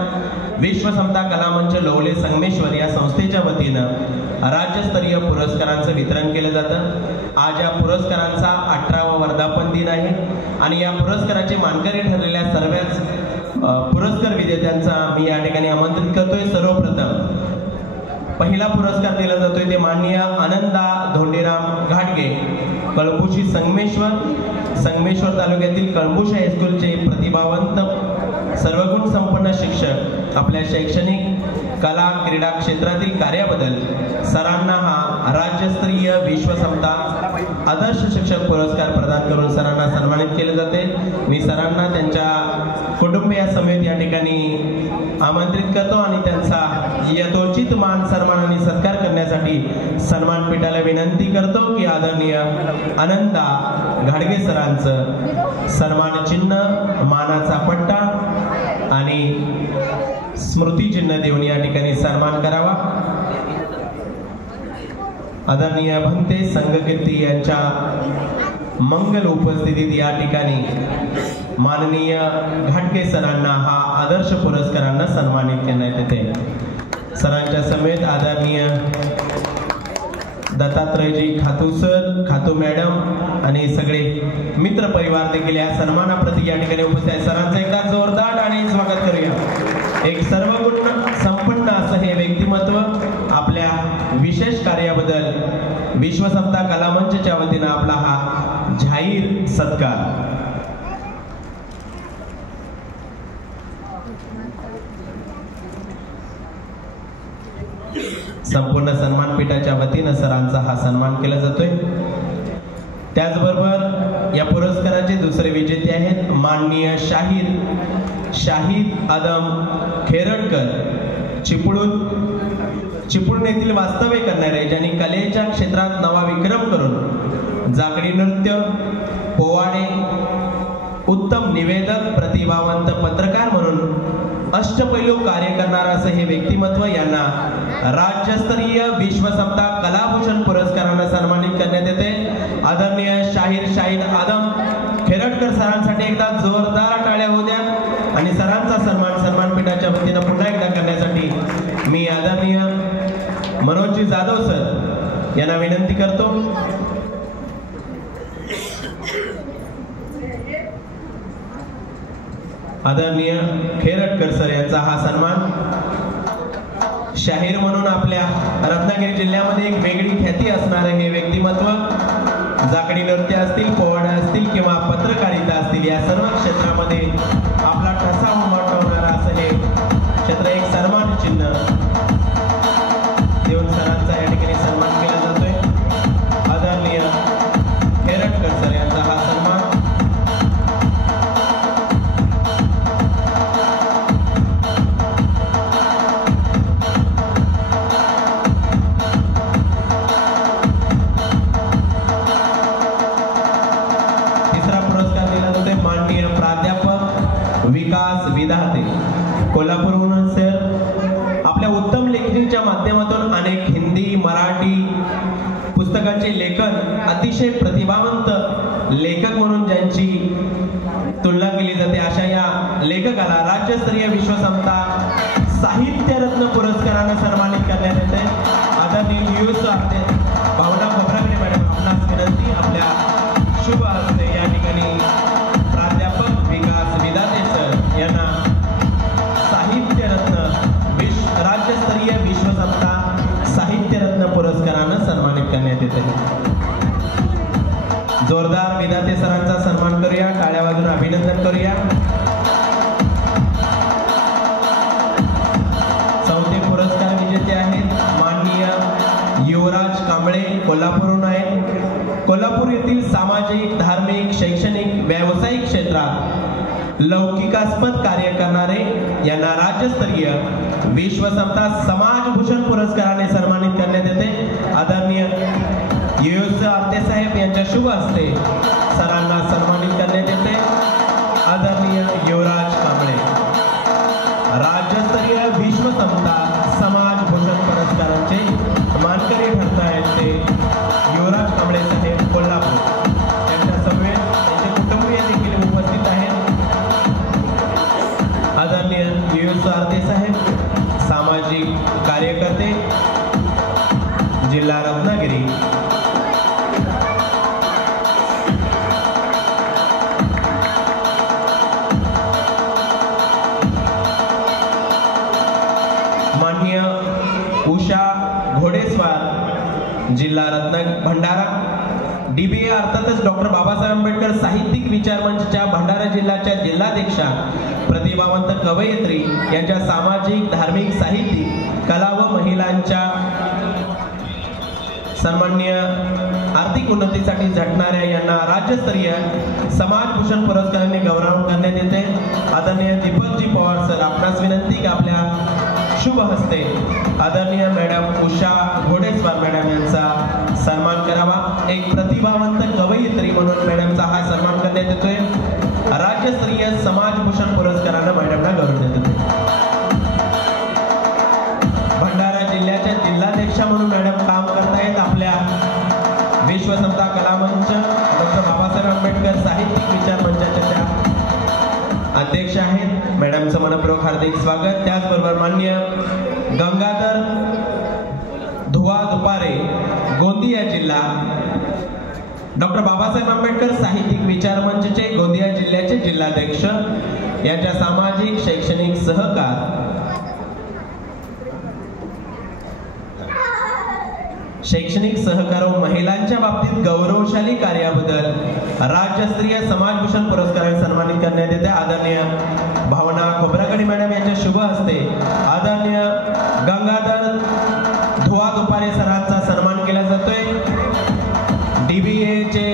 विश्वसमता कलामंच लोवले संगमेश्वर या संस्थेच्या वतीनं राज्यस्तरीय पुरस्कारांचं वितरण केलं जातं. आज या पुरस्कारांचा 18वा वर्धापन दिन आहे आणि या पुरस्काराचे मानकरी ठरलेल्या सर्वच पुरस्कार विजेत्यांचा मी या ठिकाणी आमंत्रित करतोय. सर्वप्रथम पहिला पुरस्कार दिला जातोय ते माननीय आनंदा धोंडीराम घाटगे, कळंबुशी संगमेश्वर तालुक्यातील कळंबुशी हायस्कूलचे प्रतिभावंत सर्वगुण संपन्न शिक्षक. आपल्या शैक्षणिक, कला, क्रीडा क्षेत्रातील कार्याबद्दल सरांना हा राज्यस्तरीय विश्वसमता आदर्श शिक्षक पुरस्कार प्रदान करून सरांना सन्मानित केले जाते. मी सरांना त्यांच्या कुटुंबियासमेत या ठिकाणी आमंत्रित करतो आणि त्यांचा यथोचित मान सन्मान आणि सत्कार करण्यासाठी सन्मानपीठाला विनंती करतो की आदरणीय आनंदा घाडगे सरांचं सन्मान चिन्ह, मानाचा पट्टा आणि स्मृतिचिन्ह देऊन या ठिकाणी सन्मान करावा. आदरणीय भंते संघकीर्ती यांच्या मंगल उपस्थितीत या ठिकाणी माननीय घाटगे सरांना हा आदर्श पुरस्कारांना सन्मानित करण्यात येते. सरांच्या समेत आदरणीय दत्तात्रयजी खातू सर, खातू मॅडम आणि सगळे मित्र परिवार देखील या सन्मानाप्रती या ठिकाणी उपस्थित आहे. सरांचं एकदा जोरदार आणि स्वागत करूया. एक सर्वगुण संपन्न असं हे व्यक्तिमत्व आपल्या विशेष कार्याबद्दल विश्वसमता कलामंचच्या वतीनं आपला हा जाहीर सत्कार. संपूर्ण सन्मानपीठाच्या वतीनं सरांचा हा सन्मान केला जातोय. त्याचबरोबर या पुरस्काराचे दुसरे विजेते आहेत माननीय शाहीद आदम खेरडकर, चिपळूण येथील वास्तव्य करणारे, ज्यांनी कलेच्या क्षेत्रात नवा विक्रम करून जागडी नृत्य, पोवाडे, उत्तम निवेदक, प्रतिभावंत पत्रकार म्हणून अष्टपैलू कार्य करणारा असं हे व्यक्तिमत्व यांना राज्यस्तरीय विश्वसमता कलाभूषण पुरस्काराने सन्मानित करण्यात येते. आदरणीय शाहीद आदम खेरडकर सरांसाठी एकदा जोरदार टाळ्या होऊ द्या आणि सरांचा सन्मानपीठाच्या वतीनं पुन्हा एकदा करण्यासाठी मी आदरणीय मनोजजी जाधव सर यांना विनंती करतो. आदरणीय खेरडकर सर यांचा हा सन्मान. शाहीर म्हणून आपल्या रत्नागिरी जिल्ह्यामध्ये एक वेगळी ख्याती असणारे हे व्यक्तिमत्व, जागडी नृत्य असतील, पोवाडा असतील किंवा पत्रकारिता असतील, या सर्व क्षेत्रामध्ये आपला ठसा उमटवणारा असं हे क्षेत्र एक सन्मान चिन्ह देऊन सरांचा या ठिकाणी सन्मान केला जातोय. आदरणीय खेरडकर सर यांचा हा सन्मान. विकास विधाते कोल्हापूरहून सर आपल्या उत्तम लेखणीच्या माध्यमातून अनेक हिंदी, मराठी पुस्तकांचे लेखन, अतिशय प्रतिभावंत लेखक म्हणून ज्यांची तुलना केली जाते अशा या लेखकाला राज्यस्तरीय विश्वसमता साहित्यरत्न पुरस्काराने सन्मानित करण्यात येते. आदरणीय भावना खोबरागडे मॅडम आपणास विनंती, आपल्या शुभ हस्ते या ठिकाणी प्राध्यापक विकास विधाते सर यांना साहित्यरत्न राज्यस्तरीय विश्वसमता साहित्यरत्न पुरस्कारानं सन्मानित करण्यात येते. जोरदार विधाते सरांचा सन्मान करूया, टाळ्या वाजून अभिनंदन करूया. चौथे पुरस्कार सामाजिक, धार्मिक, शैक्षणिक, व्यावसायिक क्षेत्रात लौकिकास्पद कार्य करणारे यांना राज्यस्तरीय विश्व समता समाज भूषण पुरस्काराने सन्मानित करण्यात येते। आदरणीय युएस आरते साहेब यांच्या शुभ हस्ते सरांना सन्मानित करण्यात येते। आदरणीय युवराज कांबळे राज्यस्तरीय विश्व समता समाज भूषण पुरस्काराचे मानकरी ठरत आहेत ते युवराज कांबळे साहेब कोल्हापूर। त्यांच्या समवेत त्यांचे कुटुंबीय देखील उपस्थित आहेत। आदरणीय युएस आरते साहेब सामाजिक कार्यकर्ते जिल्हा रत्नागिरी। माननीय उषा घोडेस्वार जिल्हा भंडारा। DBA अर्थातच डॉक्टर बाबासाहेब आंबेडकर साहित्यिक विचार मंचच्या भंडारा जिल्ह्याच्या जिल्हाध्यक्षा प्रतिभावंत कवयित्री यांच्या सामाजिक, धार्मिक, साहित्यिक, कला व महिलांच्या सन्माननीय आर्थिक उन्नतीसाठी झटणाऱ्या यांना राज्यस्तरीय समाज भूषण पुरस्काराने गौरव करण्यात येते। आदरणीय दीपकजी पवार सर आपणास विनंती की आपल्या शुभ हस्ते आदरणीय मॅडम उषा घोडेस्वार मॅडम यांचा सन्मान करावा। एक प्रतिभावंत कवयित्री म्हणून मॅडमचा हा सन्मान करण्यात येतोय। राज्यस्तरीय समाज भूषण पुरस्काराने मॅडमला गौरवण्यात येते। भंडारा जिल्ह्याच्या जिल्हाध्यक्षा म्हणून मॅडम काम करतायत। आपल्या विश्व समता कला मंच डॉक्टर बाबासाहेब आंबेडकर साहित्यिक विचार मंचाच्या त्या अध्यक्ष आहेत। मॅडमचं मनपूर्वक हार्दिक स्वागत। त्याचबरोबर माननीय गंगाधर धुवा दुपारे गोंदिया जिल्हा डॉक्टर बाबासाहेब आंबेडकर साहित्यिक विचार मंचचे गोंदिया जिल्ह्याचे जिल्हाध्यक्ष यांच्या सामाजिक, शैक्षणिक सहकार व महिलांच्या बाबतीत गौरवशाली कार्याबद्दल राज्यस्तरीय समाज भूषण पुरस्काराने सन्मानित करण्यात येते। आदरणीय भावना खोब्रागडे मॅडम यांच्या शुभ हस्ते आदरणीय गंगाधर धुवा दुपारे सरांचा सन्मान केला जातोय। DBA चे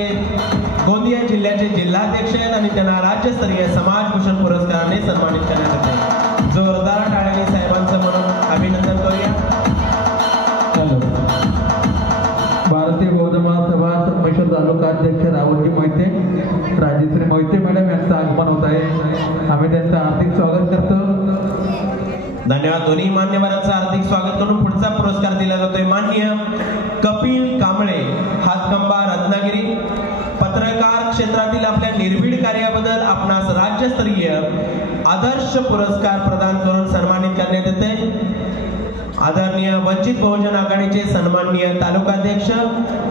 गोंदिया जिल्ह्याचे जिल्हाध्यक्ष आहेत आणि त्यांना राज्यस्तरीय समाज भूषण पुरस्काराने सन्मानित करण्यात येते। जोरदार टाळ्यांनी साहेबांचं म्हणून अभिनंदन करूया। भारतीय बौद्ध महासभा संमेश्वर तालुका अध्यक्ष राहुलजी मोहिते, राजेश्री मोहिते मॅडम यांचं आगमन होत आहे। आम्ही त्यांचं हार्दिक स्वागत करतो। धन्यवाद। दोन्ही मान्यवरांचं हार्दिक स्वागत करून पुढचा पुरस्कार दिला जातोय माननीय कपिल कांबळे हातखंबा रत्नागिरी। पत्रकार क्षेत्रातील आपल्या निर्भीड कार्याबद्दल आपणास राज्यस्तरीय आदर्श पुरस्कार प्रदान करून सन्मानित करण्यात येते। आदरणीय वंचित बहुजन आघाडीचे सन्माननीय तालुकाध्यक्ष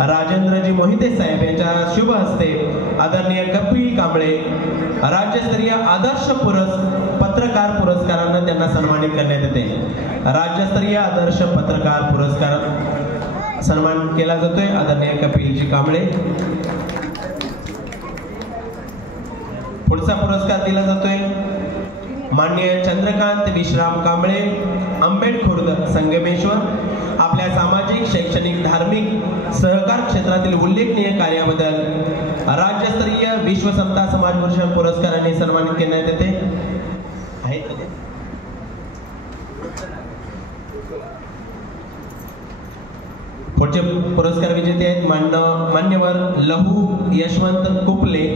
राजेंद्रजी मोहिते साहेब यांच्या शुभ हस्ते आदरणीय कपिल कांबळे राज्यस्तरीय आदर्श पत्रकार पुरस्काराने त्यांना सन्मानित करण्यात येते। राज्यस्तरीय आदर्श पत्रकार पुरस्कार सन्मान केला जातोय आदरणीय कपिलजी कांबळे। पुढचा पुरस्कार दिला जातोय माननीय चंद्रकांत विश्राम कांबळे आंबेडखुर्द संगमेश्वर। आपल्या सामाजिक, शैक्षणिक, धार्मिक, सहकार क्षेत्रातील उल्लेखनीय कार्याबद्दल राज्यस्तरीय विश्व समता समाज भूषण पुरस्काराने सन्मानित करण्यात येते। पुढचे पुरस्कार विजेते आहेत मान्यवर लहू यशवंत कुपले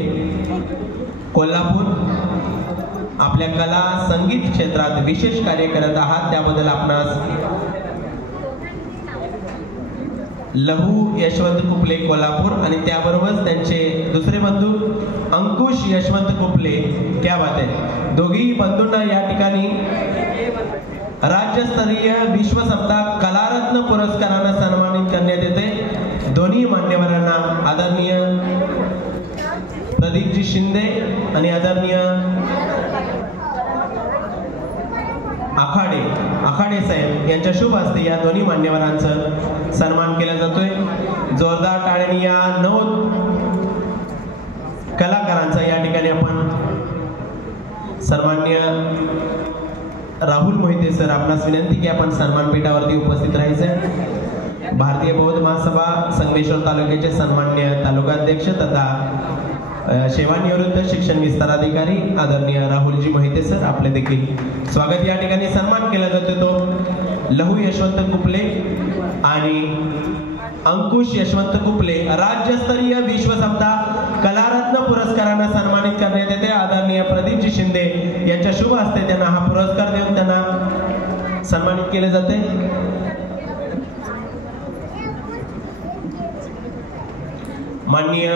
कोल्हापूर। आपल्या कला संगीत क्षेत्रात विशेष कार्य करत आहात त्याबद्दल आपणास लहू यशवंत कुपले कोल्हापूर आणि त्याबरोबरच त्यांचे दुसरे बंधू अंकुश यशवंत कुपले, क्या बात आहे। दोघी बंधूंना या ठिकाणी राज्यस्तरीय विश्व समता कलारत्न पुरस्काराने सन्मानित करण्यात येते। दोन्ही मान्यवरांना आदरणीय प्रदीपजी शिंदे आणि आदरणीय आखाडे साहेब यांच्या शुभ हस्ते या दोन्ही मान्यवरांचं सन्मान केला जातोय। जोरदार टाळ्यांनी या 9 कलाकारांचा या ठिकाणी आपण सन्माननीय राहुल मोहिते सर आपणास विनंती की आपण सन्मान पीठावरती उपस्थित राहायचं। भारतीय बौद्ध महासभा संगमेश्वर तालुक्याचे सन्माननीय तालुकाध्यक्ष तथा सेवानिवृत्त शिक्षण विस्ताराधिकारी आदरणीय राहुलजी मोहिते सर, आपले देखील स्वागत. या ठिकाणी सन्मान केला जातो तो लहू यशवंत कुपले आणि अंकुश यशवंत कुपले राज्यस्तरीय विश्वसंस्था कलारत्न पुरस्कारानं सन्मानित करण्यात येते. आदरणीय प्रदीपजी शिंदे यांच्या शुभ हस्ते त्यांना हा पुरस्कार देऊन त्यांना सन्मानित केले जाते. माननीय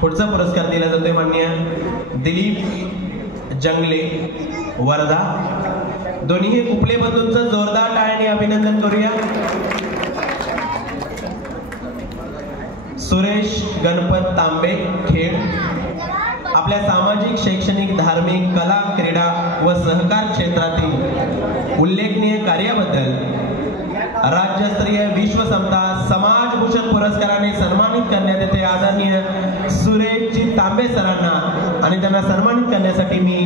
पुढचा पुरस्कार दिला जातोय माननीय दिलीप जंगले वर्धा. दोन्ही कुपले बंधूंचं जोरदार टाळ्याने अभिनंदन करूया. सुरेश गणपत तांबे खेड आपल्या सामाजिक, शैक्षणिक, धार्मिक, कला, क्रीडा व सहकार क्षेत्रातील उल्लेखनीय कार्याबद्दल राज्यस्तरीय विश्वसंस्था समाजभूषण पुरस्काराने सन्मानित करण्यात येते. आदरणीय सुरेशजी तांबे सरांना आणि त्यांना सन्मानित करण्यासाठी मी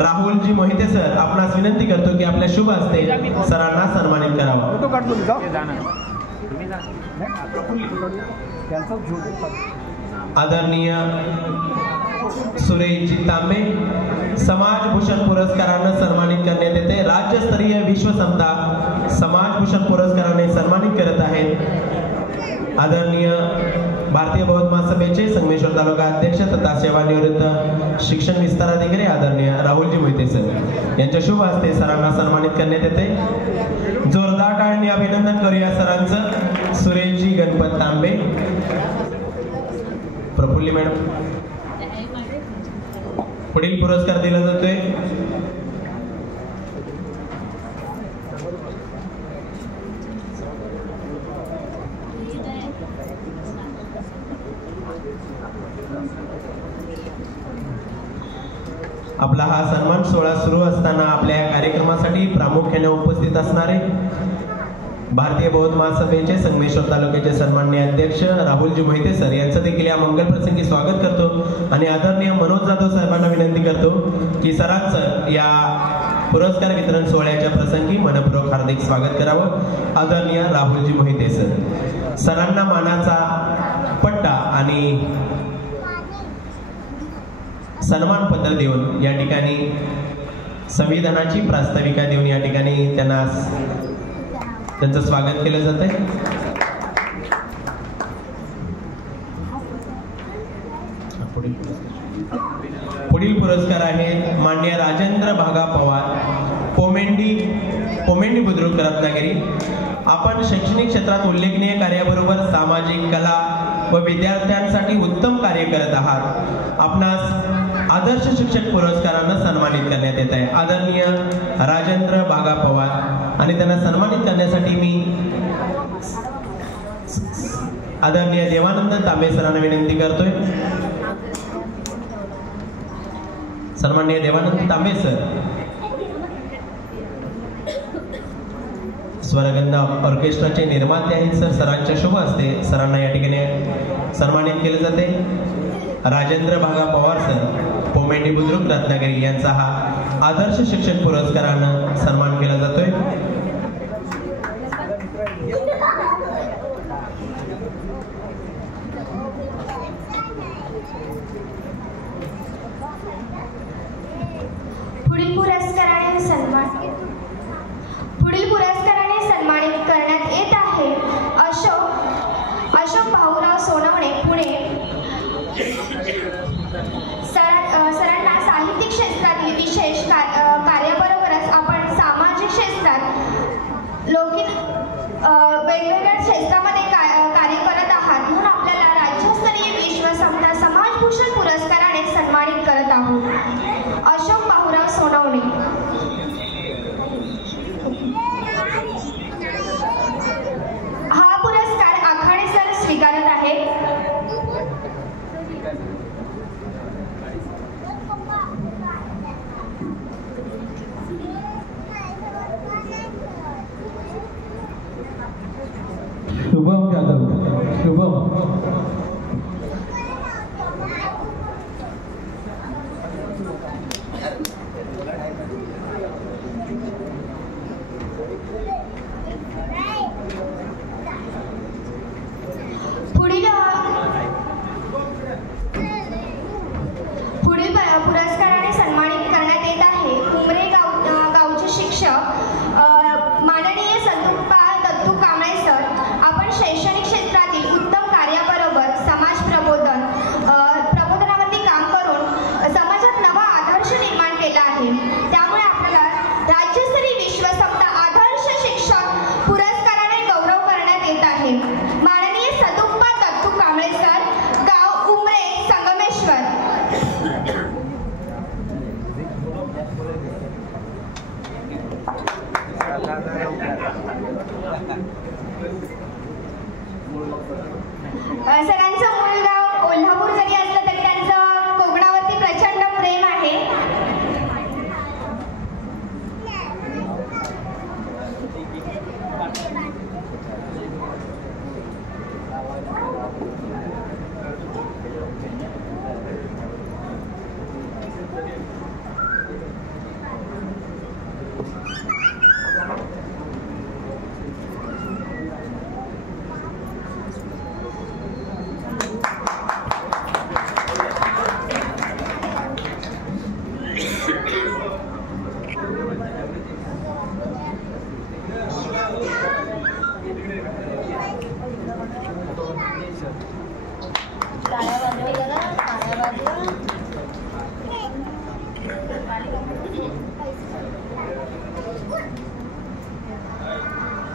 राहुलजी मोहिते सर आपणास विनंती करतो की आपल्या शुभ हस्ते सरांना सन्मानित करावं. आदरणीय सुरेशजी तांबे समाजभूषण पुरस्कारानं सन्मानित करण्यात येते. राज्यस्तरीय विश्वसंस्था समाजभूषण पुरस्काराने सन्मानित करत आहेत आदरणीय भारतीय बौद्ध महासभेचे संगमेश्वर तालुका अध्यक्ष तथा सेवानिवृत्त शिक्षण विस्ताराधिकारी आदरणीय राहुलजी मोहिते सर यांच्या शुभ हस्ते सरांना सन्मानित करण्यात येते. जोरदार टाळ्यांनी अभिनंदन करूया सरांचं. सुरेशजी गणपत तांबे, प्रफुल्ली मॅडम. पुढील पुरस्कार दिला जातोय आपला हा सन्मान सोहळा सुरू असताना आपल्या या कार्यक्रमासाठी प्रामुख्याने उपस्थित असणारे भारतीय बौद्ध महासभेचे संगमेश्वर तालुक्याचे सन्माननीय अध्यक्ष राहुलजी मोहिते सर यांचं देखील या मंगल प्रसंगी स्वागत करतो आणि आदरणीय मनोज जाधव साहेबांना विनंती करतो की सरांचं या पुरस्कार वितरण सोहळ्याच्या प्रसंगी मनपूर्वक हार्दिक स्वागत करावं. आदरणीय राहुलजी मोहिते सर सरांना मानाचा पट्टा आणि सन्मानपत्र देऊन या ठिकाणी संविधानाची प्रास्ताविका देऊन या ठिकाणी त्यांचं स्वागत केलं जात आहे. पुढील पुरस्कार आहे माननीय राजेंद्र भागा पवार पोमेंडी बुद्रुक रत्नागिरी. आपण शैक्षणिक क्षेत्रात उल्लेखनीय कार्याबरोबर सामाजिक, कला व विद्यार्थ्यांसाठी उत्तम कार्य करत आहात. आपणास आदर्श शिक्षक पुरस्कारानं सन्मानित करण्यात येत आहे. आदरणीय राजेंद्र भागा पवार आणि त्यांना सन्मानित करण्यासाठी मी आदरणीय देवानंद तांबे सरांना विनंती करतोय. सन्माननीय देवानंद तांबे सर स्वरगंध ऑर्केस्ट्राचे निर्माते आहेत सर. सरांच्या शुभ हस्ते सरांना या ठिकाणी सन्मानित केले जाते. राजेंद्र भागा पवार सर पोमेंडी बुद्रुक रत्नागिरी यांचा हा आदर्श शिक्षक पुरस्कारानं सन्मान केला जातोय. पुढील पुरस्काराने सन्मानित करण्यात येत आहे अशोक भाऊराव सोनवणे पुणे. सरांना साहित्यिक क्षेत्रातील विशेष कार्याबरोबरच आपण सामाजिक क्षेत्रात वेगवेगळ्या क्षेत्रामध्ये कार्य करत आहात म्हणून आपल्याला राज्यस्तरीय विश्वसंस्था समाजभूषण पुरस्काराने सन्मानित करत आहोत. अशोक भाऊराव सोनवणे. हा पुरस्कार आखाडे सर स्वीकारत आहेत. शुभम जाधव. शुभम आहे. त्यामुळे आपल्याला राज्यस्तरीय विश्वसंस्था आदर्श शिक्षक पुरस्काराने गौरव करण्यात येत आहे. माननीय सदुप्पा दत्तू कांबळे सर, गाव उमरे, संगमेश्वर. सरांचं मूळ गाव कोल्हापूर जरी असलं तरी त्यांचं कोकणावरती प्रचंड प्रेम आहे.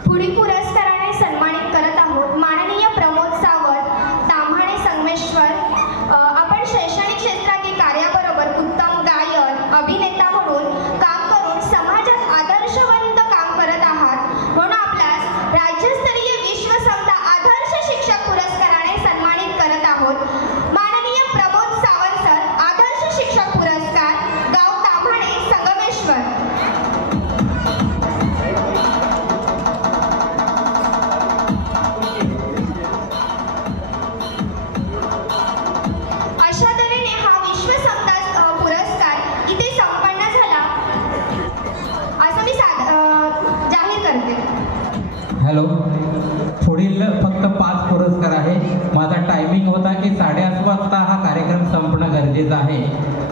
पुढील पुरस्काराने सन्मानित करत आहोत माननीय प्रमोद सावंत, ताम्हाणे, संगमेश्वर. आपण शैक्षणिक क्षेत्रातील कार्याबरोबर उत्तम गायन, अभिनेता म्हणून काम करून समाजात आदर्शवंत काम करत आहात, म्हणून आपल्यास राज्यस्तरीय विश्वसंस्था आदर्श शिक्षक पुरस्काराने सन्मानित करत आहोत. माननीय प्रमोद सावंत सर, आदर्श शिक्षक पुरस्कार, गाव ताम्हाणे, संगमेश्वर. अशा तऱ्हेने हा विश्वसंस्था पुरस्कार इथे संपन्न झाला असं मी जाहीर करते. हॅलो, पुढील फक्त 5 पुरस्कार आहे. माझा टायमिंग होता की 8:30 वाजता हा कार्यक्रम संपणं गरजेचं आहे.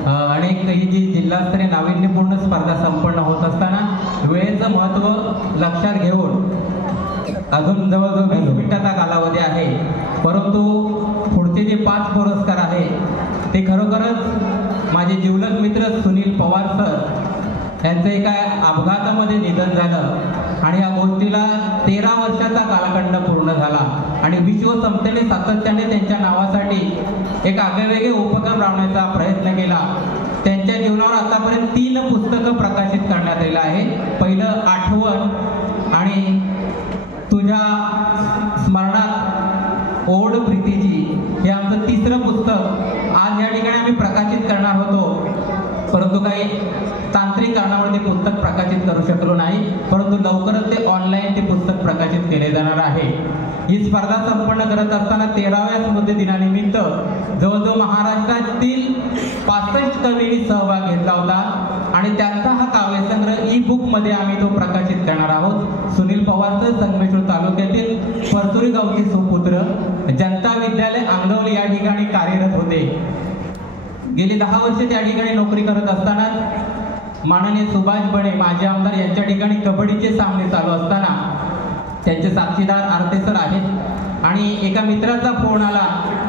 अनेक ही जी जिल्हास्तरीय नाविन्यपूर्ण स्पर्धा संपन्न होत असताना वेळेचं महत्त्व लक्षात घेऊन अजून जवळजवळ 20 मिनिटाचा कालावधी आहे. परंतु पुढचे जे 5 पुरस्कार आहे ते खरोखरच माझे जिवलग मित्र सुनील पवार सर यांचं एका अपघातामध्ये निधन झालं आणि या गोष्टीला 13 वर्षाचा कालखंड पूर्ण झाला आणि विश्वसंस्थेने सातत्याने त्यांच्या नावासाठी एक आगळेवेगळे उपक्रम राबवण्याचा प्रयत्न केला. त्यांच्या जीवनावर आतापर्यंत 3 पुस्तकं प्रकाशित करण्यात आलेलं आहे. पहिलं आठवण आणि तुझ्या स्मरणात ओढ प्रीतीची, हे आमचं 3रं पुस्तक आज या ठिकाणी आम्ही प्रकाशित करणार होतो. परंतु काही तांत्रिक कारणामुळे ते पुस्तक प्रकाशित करू शकलो नाही. परंतु लवकरच ते ऑनलाईन ते पुस्तक प्रकाशित केले जाणार आहे. ही स्पर्धा संपन्न करत असताना 13व्या स्मृती दिनानिमित्त जवळजवळ महाराष्ट्रातील 65 कवींनी सहभाग घेतला होता आणि त्यांचा हा काव्यसंग्रह ई-बुक मध्ये आम्ही तो प्रकाशित करणार आहोत. सुनील पवार सर, संगमेश्वर तालुक्यातील परतुरी गावचे सुपुत्र, जनता विद्यालय आंगवली या ठिकाणी कार्यरत होते. गेली 10 वर्षे त्या ठिकाणी नोकरी करत असताना माननीय सुभाष बणे माजी आमदार यांच्या ठिकाणी कबड्डीचे सामने चालू असताना त्यांचे साक्षीदार आरते सर आहेत आणि एका मित्राचा फोन आला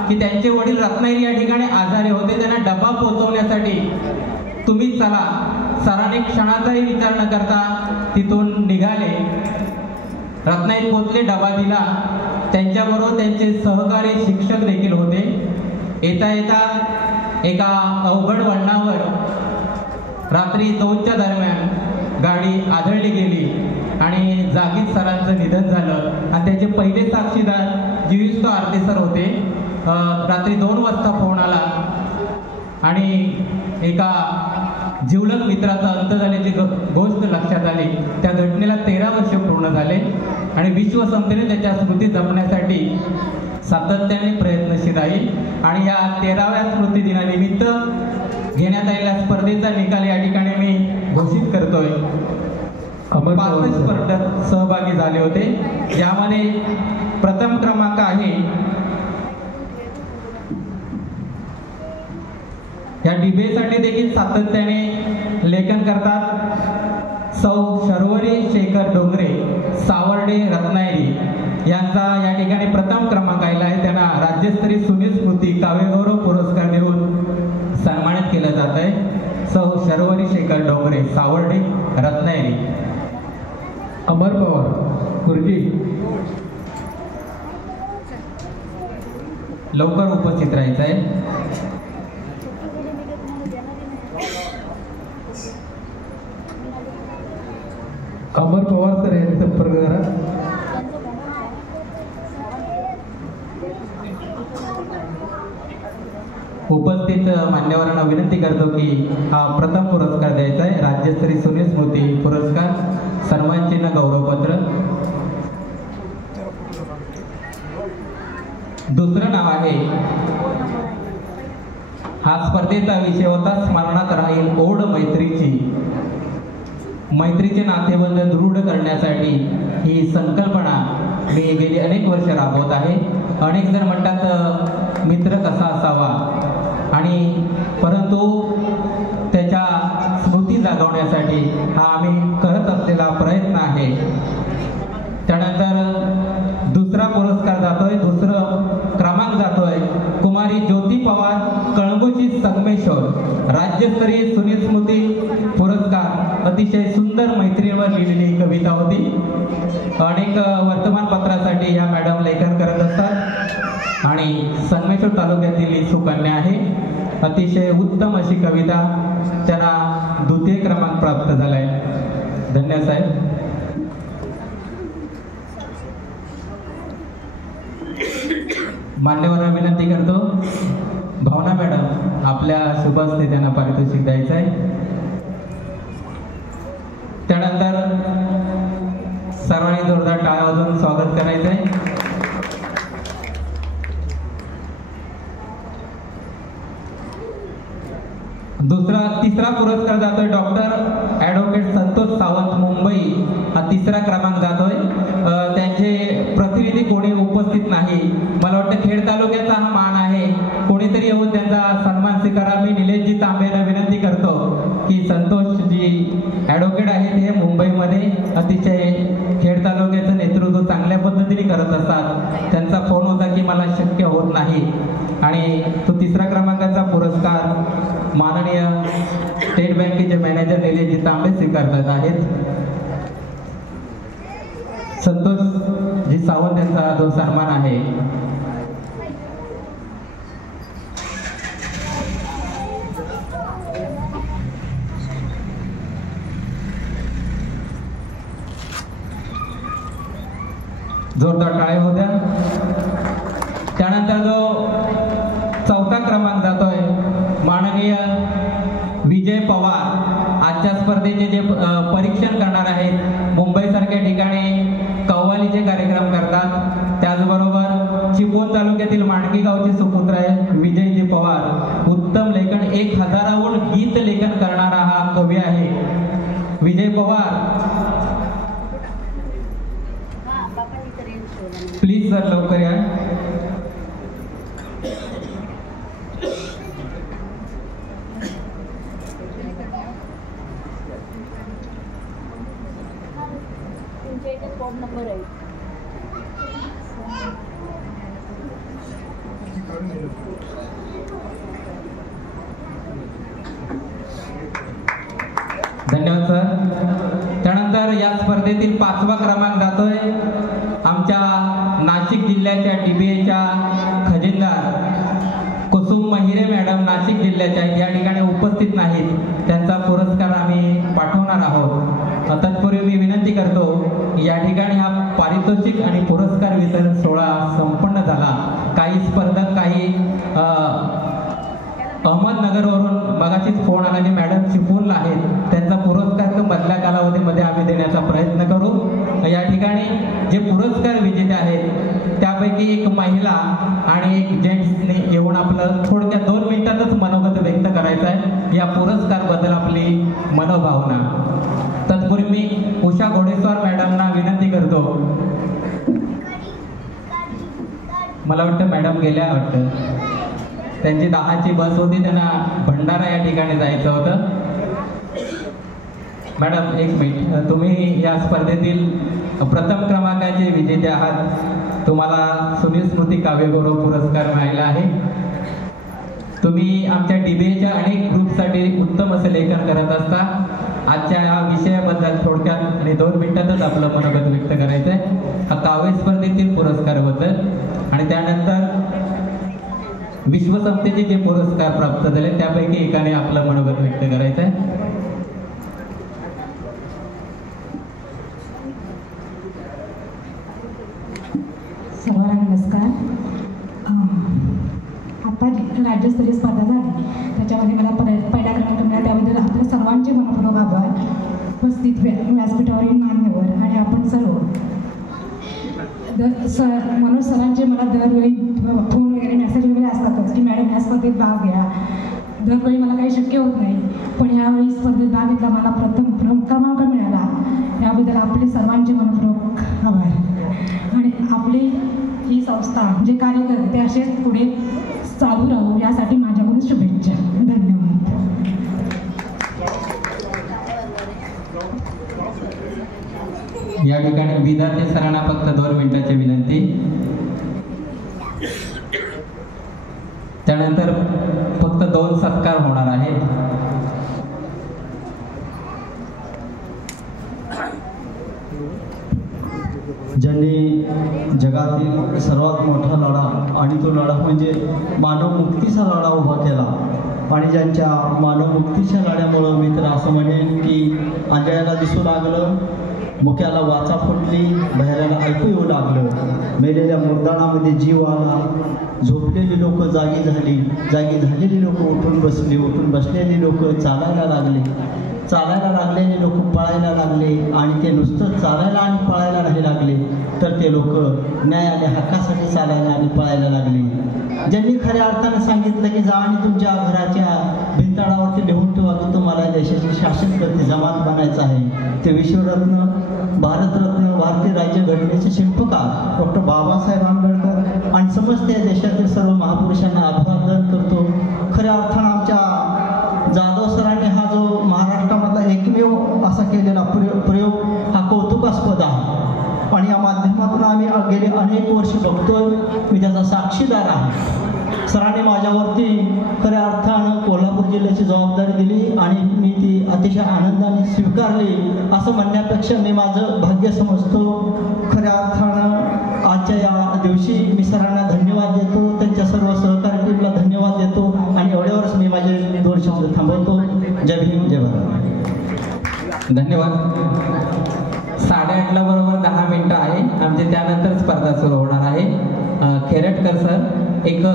की त्यांचे वडील रत्नागिरी या ठिकाणी आजारी होते, त्यांना डबा पोहोचवण्यासाठी तुम्ही चला. सरांनी क्षणाचाही विचार न करता तिथून निघाले, रत्नागिरी पोहोचले, डबा दिला. त्यांच्याबरोबर त्यांचे सहकारी शिक्षक देखील होते. येता येता एका अवघड वळणावर रात्री 2च्या दरम्यान गाडी आदळली गेली आणि जागीच सरांचं निधन झालं आणि त्याचे पहिले साक्षीदार जीविस्तो आरते सर होते. रात्री 2 वाजता फोन आला आणि एका जिवलग मित्राचा अंत झाल्याची गोष्ट लक्षात आली. त्या घटनेला 13 वर्ष पूर्ण झाले आणि विश्वसंस्थेने त्याच्या स्मृती जपण्यासाठी सातत्याने प्रयत्नशील राहील आणि या 13व्या स्मृती दिनानिमित्त घेण्यात आलेल्या स्पर्धेचा निकाल या ठिकाणी मी घोषित करतोय. 65 स्पर्धक सहभागी झाले होते, ज्यामध्ये प्रथम क्रमांक आहे या डिबेसाठी देखील सातत्याने लेखन करतात सौ शर्वरी शेखर डोंगरे, सावर्डे, रत्नागिरी यांचा या ठिकाणी प्रथम क्रमांक आलेला आहे. त्यांना राज्यस्तरीय सुनील स्मृती काव्यगौरव पुरस्कार देऊन सन्मानित केलं जात आहे. सौ शर्वरी शेखर डोंगरे सावर्डे रत्नागिरी. अमर पवार गुरुजी. लवकर उपस्थित राहायचं आहे. अमर पवार सर यांचा संपर्क करा. उपस्थित मान्यवरांना विनंती करतो की हा प्रथम पुरस्कार द्यायचा आहे. राज्यस्तरीय सुनील स्मृती पुरस्कार, सन्मान चिन्ह, गौरवपत्र. दुसरं नाव आहे, हा स्पर्धेचा विषय होता स्मरणात राहील ओढ मैत्रीची. मैत्रीचे नातेबंध दृढ करण्यासाठी ही संकल्पना मी गेली अनेक वर्ष राबवत आहे. अनेक जण म्हणतात मित्र कसा असावा, आणि परंतु त्याच्या स्मृती जागवण्यासाठी हा आम्ही करत असलेला प्रयत्न आहे. त्यानंतर दुसरा पुरस्कार जातोय, दुसरं क्रमांक जातोय कुमारी ज्योती पवार कळंबोची संगमेश्वर, राज्यस्तरीय सुनील स्मृती पुरस्कार. अतिशय सुंदर मैत्रीवर लिहिलेली कविता होती. अनेक वर्तमानपत्रासाठी ह्या मॅडम लेखन करत असतात आणि संगमेश्वर तालुक्यातील ही सुकन्या आहे. अतिशय उत्तम अशी कविता, त्यांना द्वितीय क्रमांक प्राप्त झालाय. धन्यवाद साहेब. मान्यवरांना विनंती करतो, भावना मॅडम आपल्या शुभ हस्ते त्यांना पारितोषिक द्यायचं आहे. त्यानंतर सर्वांनी जोरदार टाळ्या वाजवून स्वागत करायचं आहे. तिसरा पुरस्कार जातोय डॉक्टर ॲडव्होकेट संतोष सावंत मुंबई, हा तिसरा क्रमांक जातोय. त्यांचे प्रतिनिधी कोणी उपस्थित नाही. मला वाटतं खेड तालुक्याचा हा मान आहे. कोणीतरी येऊन त्यांचा सन्मान स्वीकारा. मी निलेशजी तांबेला विनंती करतो की संतोषजी ॲडव्होकेट आहेत, हे मुंबईमध्ये अतिशय खेड तालुक्याचं नेतृत्व चांगल्या पद्धतीने करत असतात. त्यांचा फोन होता की मला शक्य होत नाही, आणि तो तिसरा क्रमांकाचा पुरस्कार माननीय स्टेट बँकेचे मॅनेजर निलेशजी तांबे स्वीकारत आहेत. संतोषजी सावंत यांचा जो सन्मान आहे. जोरदार टाळ्या होत्या. त्यानंतर जो चौथा क्रमांक जातोय माननीय विजय पवार. आजच्या स्पर्धेचे जे परीक्षण करणार आहेत, मुंबईसारख्या ठिकाणी कव्वालीचे कार्यक्रम करतात. त्याचबरोबर चिपळूण तालुक्यातील मांडकी गावचे सुपुत्र आहे विजयजी पवार. उत्तम लेखन, 1000हून गीत लेखन करणारा हा कवी आहे विजय पवार. प्लीज सर लवकर या. धन्यवाद सर. त्यानंतर या स्पर्धेतील 5वा क्रमांक जातोय आमच्या नाशिक जिल्ह्याच्या DBAच्या खजिनदार कुसुम महिरे मॅडम, नाशिक जिल्ह्याच्या या ठिकाणी उपस्थित नाहीत. त्यांचा पुरस्कार आम्ही पाठवणार आहोत. तत्पूर्वी मी विनंती करतो की या ठिकाणी हा पारितोषिक आणि पुरस्कार वितरण सोहळा संपन्न झाला. काही स्पर्धक, काही अहमदनगरवरून मगाशीच फोन आला की मॅडम चिपळूणला आहेत, त्यांचा पुरस्कार मधल्या कालावधीमध्ये आम्ही देण्याचा प्रयत्न करू. या ठिकाणी जे पुरस्कार विजेते आहेत त्यापैकी एक महिला आणि एक जेंट्सने येऊन आपलं थोडक्यात 2 मिनिटातच मनोगत व्यक्त करायचं आहे या पुरस्कारबद्दल आपली मनोभावना. तत्पूर्वी मी उषा घोडेस्वार मॅडमना विनंती करतो. मला वाटतं मॅडम गेल्या, वाटतं त्यांची 10ची बस होती, त्यांना भंडारा या ठिकाणी जायचं होतं. मॅडम एक मिनिट, तुम्ही या स्पर्धेतील प्रथम क्रमांकाचे विजेते आहात. तुम्हाला सुनील स्मृती काव्यगौरव पुरस्कार मिळाला आहे. तुम्ही आमच्या DBAच्या अनेक ग्रुप बुकसाठी उत्तम असे लेखन करत असता आजच्या या विषयाबद्दल थोडक्यात आणि 2 मिनिटातच आपलं मनोगत व्यक्त करायचं आहे. हा काव्य स्पर्धेतील पुरस्काराबद्दल आणि त्यानंतर विश्वसंस्थेचे जे पुरस्कार प्राप्त झाले त्यापैकी एकाने आपलं मनोगत व्यक्त करायचं आहे. सर्वांना नमस्कार. आता राज्यस्तरीय स्पर्धा झाली त्याच्यामध्ये मला पहिला क्रमांक मिळाला त्याबद्दल आपल्या सर्वांचे मनपूर्वक आभार. उपस्थित व्यासपीठावरील मान्यवर आणि आपण सर्व मनोज सरांचे मला दरवेळी फोन वगैरे मेसेज वगैरे असतातच की मॅडम या स्पर्धेत भाग घ्या. दरवेळी मला काही शक्य होत नाही पण ह्यावेळी स्पर्धेत भाग घेतला मला प्रथम क्रमांक मिळाला. याबद्दल आपले सर्वांचे मनपूर्वक आभार आणि आपली ही संस्था जे कार्य करते ते असेच पुढे चालू राहू यासाठी माझ्याकडून शुभेच्छा. धन्यवाद. या ठिकाणी विधाते सरांना फक्त 2 मिनिटाची विनंती. त्यानंतर फक्त 2 सत्कार होणार आहेत. ज्यांनी जगातील सर्वात मोठा लढा आणि तो लढा म्हणजे मानवमुक्तीचा लढा उभा केला आणि ज्यांच्या मानवमुक्तीच्या लढ्यामुळं मी तर असं म्हणेन की आंधळ्याला दिसू लागलं, मुक्याला वाचा फुटली, बहिऱ्याला ऐकू येऊ लागलं, मेलेल्या मुर्दाणामध्ये जीव आला, झोपलेली लोक जागी झाली, जागी झालेली लोक उठून बसली, उठून बसलेली लोक चालायला लागले, चालायला लागलेले लोक पळायला लागले आणि ते नुसतं चालायला आणि पळायला नाही लागले तर ते लोक न्यायालय हक्कासाठी चालायला आणि पळायला लागले. ज्यांनी खऱ्या अर्थानं सांगितलं की जा आणि तुमच्या घराच्या भिंताळावरती लिहून ठेवा की तुम्हाला देशाचे शासनकर्ते जमात बनायचं आहे, ते विश्वरत्न, भारतरत्न, भारतीय राज्यघटनेचे शिल्पकार डॉक्टर बाबासाहेब आंबेडकर आणि समस्त या देशातील सर्व महापुरुषांना अभिवादन करतो. खऱ्या अर्थानं आमच्या जाधव सरांनी हा जो महाराष्ट्रामधला एकमेव असा केलेला प्रयोग हा कौतुकास्पद आहे आणि या माध्यमातून आम्ही गेले अनेक वर्ष बघतोय. मी त्याचा साक्षीदार आहे. सरांनी माझ्यावरती खऱ्या अर्थानं कोल्हापूर जिल्ह्याची जबाबदारी दिली आणि मी ती अतिशय आनंदाने स्वीकारली असं म्हणण्यापेक्षा मी माझं भाग्य समजतो. खऱ्या अर्थानं आजच्या या दिवशी मी सरांना धन्यवाद देतो, त्यांच्या सर्व सहकारी टीमला धन्यवाद देतो आणि एवढ्यावरच मी माझे 2 शब्द थांबवतो. जय भीम, जय भारत. धन्यवाद. 8:30 बरोबर 10 मिनिटं आहे आमचे. त्यानंतर स्पर्धा सुरू होणार आहे. खेरटकर सर एक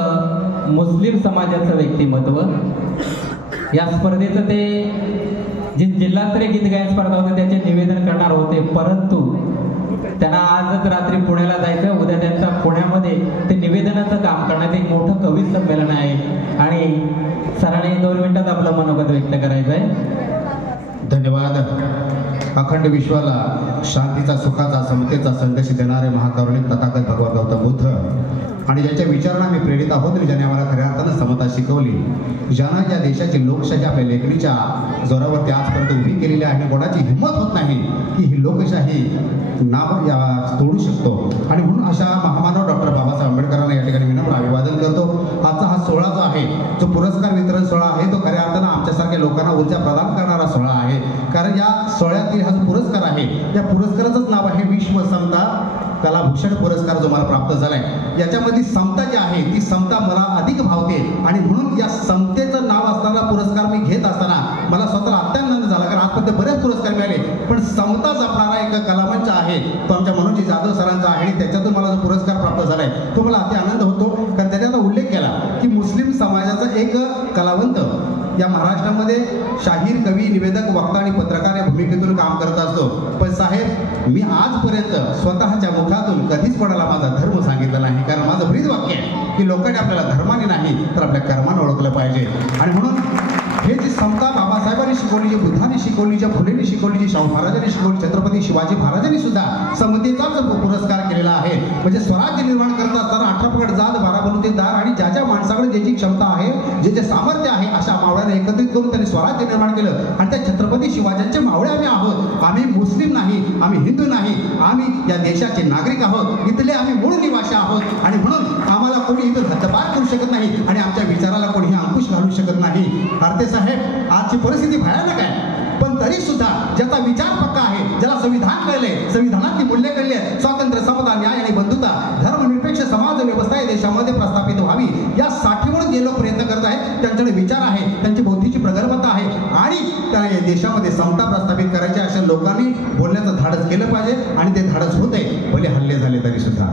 मुस्लिम समाजाचं व्यक्तिमत्व. या स्पर्धेचं ते जे जिल्हास्तरीय गीत गायन स्पर्धा होते त्याचे निवेदन करणार होते परंतु त्यांना आजच रात्री पुण्याला जायचं. उद्या त्यांचा पुण्यामध्ये ते निवेदनाचं काम करण्यात एक मोठं कवी संमेलन आहे आणि सरांनी 2 मिनिटात आपलं मनोगत व्यक्त करायचं आहे. धन्यवाद. अखंड विश्वाला शांतीचा, सुखाचा, समतेचा संदेश देणारे महाकारुणिक तथागत भगवान गौतम बुद्ध आणि ज्यांच्या विचारांना मी प्रेरित आहोत, ज्याने आम्हाला खऱ्या अर्थानं समता शिकवली, ज्यानं या देशाची लोकशाही आपल्या लेखणीच्या जोरावरती आजपर्यंत उभी केलेली आहे. कोणाची हिंमत होत नाही की ही लोकशाही नाव तोडू शकतो आणि म्हणून अशा महामानव डॉक्टर बाबासाहेब आंबेडकरांना या ठिकाणी विनम्र अभिवादन करतो. आजचा हा सोहळा जो आहे, जो पुरस्कार वितरण सोहळा आहे, तो खऱ्या अर्थानं आमच्यासारख्या लोकांना ऊर्जा प्रदान करणारा सोहळा आहे. कारण या सोहळ्यातील हा जो पुरस्कार आहे, या पुरस्काराचंच नाव आहे विश्व समता कलाभूषण पुरस्कार जो मला प्राप्त झालाय. याच्यामध्ये समता जी आहे ती समता मला अधिक भावते आणि म्हणून या समतेचं नाव असताना पुरस्कार मी घेत असताना मला स्वतःला अत्यानंद झाला. कारण आजपर्यंत बरेच पुरस्कार मिळाले पण समता जपणारा एक कलामंच आहे तो आमच्या मनोज जाधव सरांचा आहे आणि त्याच्यातून मला जो पुरस्कार प्राप्त झालाय तो मला अति आनंद होतो. कारण त्याने आता उल्लेख केला की मुस्लिम समाजाचा एक कलावंत या महाराष्ट्रामध्ये शाहीर, कवी, निवेदक, वक्ता आणि पत्रकार या भूमिकेतून काम करत असतो. पण साहेब, मी आजपर्यंत स्वतःच्या मुखातून कधीच कोणाला माझा धर्म सांगितला नाही. कारण माझं ब्रीद वाक्य आहे की लोकांनी आपल्याला धर्माने नाही तर आपल्या कर्माने ओळखलं पाहिजे. आणि म्हणून हे जी समता बाबासाहेबांनी शिकवली, जी बुद्धांनी शिकवली, ज्या फुलेंनी शिकवली, जी शाहू महाराजांनी शिकवली, छत्रपती शिवाजी महाराजांनी सुद्धा समतेचाच पुरस्कार केलेला आहे. म्हणजे स्वराज्य निर्माण करत असताना 18 पगड जात, 12 बलुतेदार दार आणि ज्या ज्या माणसाकडे ज्याची क्षमता आहे, जे जे सामर्थ्य आहे, अशा मावळ्यांना एकत्रित करून त्यांनी स्वराज्य निर्माण केलं. आणि त्या छत्रपती शिवाजींचे मावळे आम्ही आहोत. आम्ही मुस्लिम नाही, आम्ही हिंदू नाही, आम्ही या देशाचे नागरिक आहोत. इथले आम्ही मूळ निवासी आहोत आणि म्हणून आम्हाला कोणी इथं हद्दपार करू शकत नाही आणि आमच्या विचाराला कोणीही अंकुश घालू शकत नाही. साहेब, आजची परिस्थिती भयानक आहे, पण तरी सुद्धा ज्याचा विचार पक्का आहे, ज्याला संविधान कळले, संविधानातली मूल्य कळली आहे, स्वातंत्र्य, समता, न्याय आणि बंधुता, धर्मनिरपेक्ष समाज व्यवस्था या देशामध्ये प्रस्थापित व्हावी यासाठी म्हणून जे लोक प्रयत्न करत आहेत, त्यांच्याकडे विचार आहे, त्यांची बौद्धीची प्रगल्भता आहे आणि त्यांना या देशामध्ये समता प्रस्थापित करायच्या अशा लोकांनी बोलण्याचं धाडस केलं पाहिजे आणि ते धाडस होते, भले हल्ले झाले तरी सुद्धा.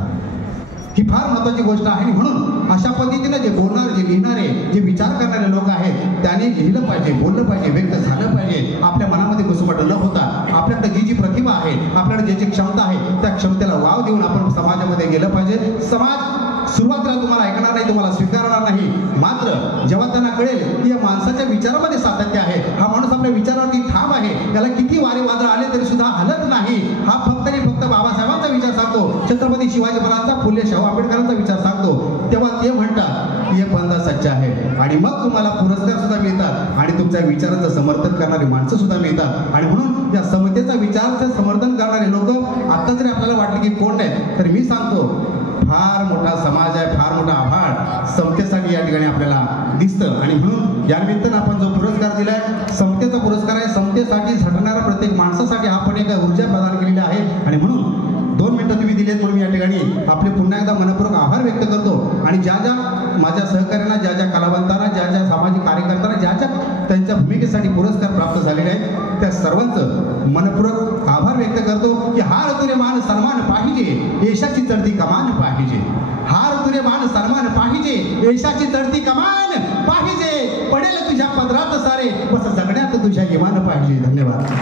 ही फार महत्त्वाची गोष्ट आहे. म्हणून अशा पद्धतीने जे बोलणारे, जे लिहिणारे, जे विचार करणारे लोक आहेत त्यांनी लिहिलं पाहिजे, बोललं पाहिजे, व्यक्त झालं पाहिजे. आपल्या मनामध्ये घुसमट न होता आपल्याकडे जी प्रतिभा आहे, आपल्याकडे ज्याची क्षमता आहे त्या क्षमतेला वाव देऊन आपण समाजामध्ये गेलं पाहिजे. समाज सुरुवातीला तुम्हाला ऐकणार नाही, तुम्हाला स्वीकारणार नाही, मात्र जेव्हा त्यांना कळेल की या माणसाच्या विचारामध्ये सातत्य आहे, हा माणूस आपल्या विचारावरती ठाम आहे, त्याला किती वारे वादळ आले तरी सुद्धा हलत नाही, हा फक्त आणि फक्त बाबासाहेबांचा विचार सांगतो, छत्रपती शिवाजी महाराजांचा, फुले शाहू आंबेडकरांचा विचार सांगतो, तेव्हा ते म्हणतात ये बंदा सच्चा आहे. आणि मग तुम्हाला पुरस्कार सुद्धा मिळतात आणि तुमच्या विचाराचं समर्थन करणारी माणसं सुद्धा मिळतात. आणि म्हणून या समतेचा विचाराचं समर्थन करणारे लोक आता जरी आपल्याला वाटले की कोण नाही, तर मी सांगतो फार मोठा समाज आहे, फार मोठा आभाळ समतेसाठी या ठिकाणी आपल्याला दिसतं. आणि म्हणून या निमित्तानं आपण जो पुरस्कार दिलाय, समतेचा पुरस्कार आहे, समतेसाठी झटणाऱ्या प्रत्येक माणसासाठी आपण एक ऊर्जा प्रदान केलेली आहे. आणि म्हणून 2 मिनिटं तुम्ही दिलेत म्हणून या ठिकाणी आपले पुन्हा एकदा मनपूर्वक आभार व्यक्त करतो. आणि ज्या ज्या माझ्या सहकार्यांना, ज्या ज्या कलावंतांना, ज्या ज्या सामाजिक कार्यकर्त्यांना, ज्या ज्या त्यांच्या भूमिकेसाठी पुरस्कार प्राप्त झालेले आहेत त्या सर्वांचं मनपूर्वक आभार व्यक्त करतो की हा ऋतुरेमान सन्मान पाहिजे, यशाची चढती कमान पाहिजे. हा ऋतुरेमान सन्मान पाहिजे, यशाची चढती कमान पाहिजे, पडेल तुझ्या पदरात सारे, बस जगण्यात तुझ्या इमान पाहिजे. धन्यवाद.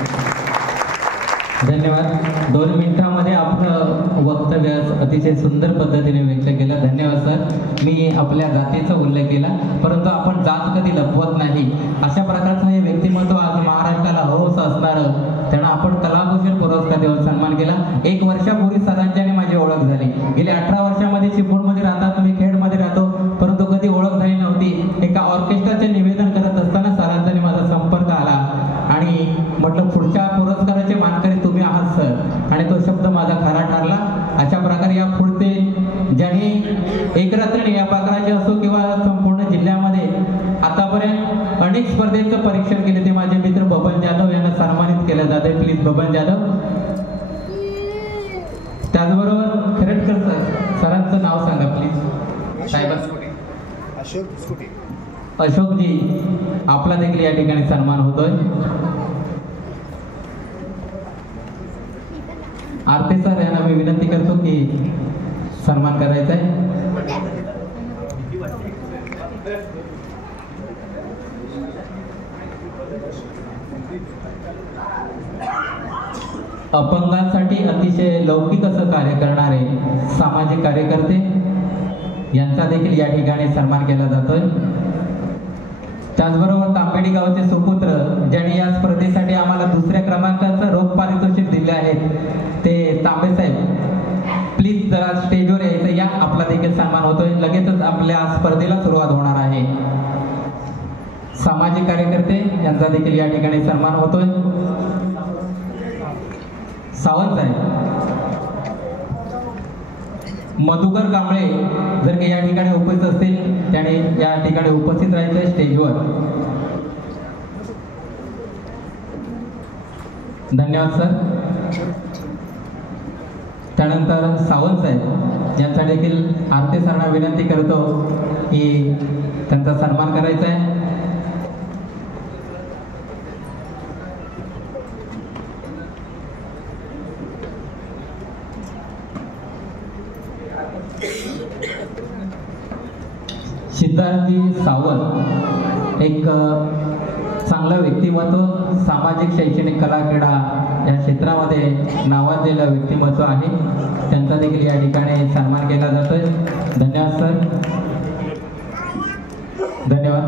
धन्यवाद. 2 मिनिटांमध्ये आपलं वक्तव्य अतिशय सुंदर पद्धतीने व्यक्त केलं. धन्यवाद सर. मी आपल्या जातीचा उल्लेख केला, परंतु आपण जात कधी लपवत नाही. अशा प्रकारचं हे व्यक्तिमत्व आज महाराष्ट्राला हौस असणारं, त्यांना आपण कलाकुशल पुरस्कार देऊन सन्मान केला. 1 वर्षापूर्वी सरांच्याने माझी ओळख झाली. गेले 18 वर्षामध्ये चिपळूणमध्ये राहतात, मी खेडमध्ये राहतो, परंतु कधी ओळख झाली नव्हती. एका ऑर्केस्ट्राचे निवेदन करत असताना सरांचा माझा संपर्क आला आणि म्हटलं पुढच्या पुरस्काराचे मानकरी तुम्ही आहात सर, आणि तो शब्द माझा खरा ठरला. अशा प्रकारे या पुढचे ज्यांनी एकरात्री या पात्राचे असो किंवा संपूर्ण जिल्ह्यामध्ये आतापर्यंत अनेक स्पर्धेचं परीक्षण केले ते माझे मित्र बबन जाधव यांना सन्मानित केलं जाते. प्लीज बबन जाधव. त्याचबरोबर खरेटकर सर, सरांचं नाव सांगा प्लीज. साहेब अशोकजी, आपला देखील या ठिकाणी सन्मान होतोय. आरती सर यांना मी विनंती करतो की सन्मान करायचा आहे. अपंगांसाठी अतिशय लौकिक असं कार्य करणारे सामाजिक कार्यकर्ते यांचा देखील या ठिकाणी सन्मान केला जातोय. त्याचबरोबर तांबेडी गावचे सुपुत्र ज्यांनी या स्पर्धेसाठी आम्हाला 2ऱ्या क्रमांकाचं रोख पारितोषिक दिले आहेत ते तांबे साहेब, प्लीज जरा स्टेजवर यायचं या. आपला देखील सन्मान होतोय. लगेचच आपल्या स्पर्धेला सुरुवात होणार आहे. सामाजिक कार्यकर्ते यांचा देखील या ठिकाणी सन्मान होतोय. सावंत साहेब, मधुकर कांबळे जर काही या ठिकाणी उपस्थित असतील त्याने या ठिकाणी उपस्थित राहायचं स्टेजवर. धन्यवाद सर. त्यानंतर सावंत साहेब यांचा देखील आरती सरांना विनंती करतो की त्यांचा सन्मान करायचा आहे. सिद्धार्थजी सावंत एक चांगलं व्यक्तिमत्व, सामाजिक, शैक्षणिक, कला, क्रीडा या क्षेत्रामध्ये नावाजलेलं व्यक्तिमत्व आहे. त्यांचा देखील या ठिकाणी सन्मान केला जातोय. धन्यवाद सर. धन्यवाद.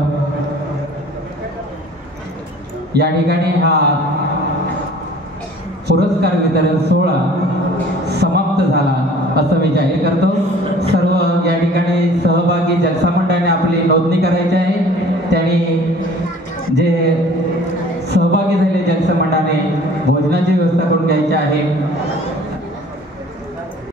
या ठिकाणी हा पुरस्कार वितरण सोहळा समाप्त झाला असं मी जाहीर करतो. सर्व या ठिकाणी सहभागी जलसा मंडळाने आपली नोंदणी करायची आहे. त्यांनी जे सहभागी झाले जलसा मंडळाने भोजनाची व्यवस्था करून घ्यायची आहे.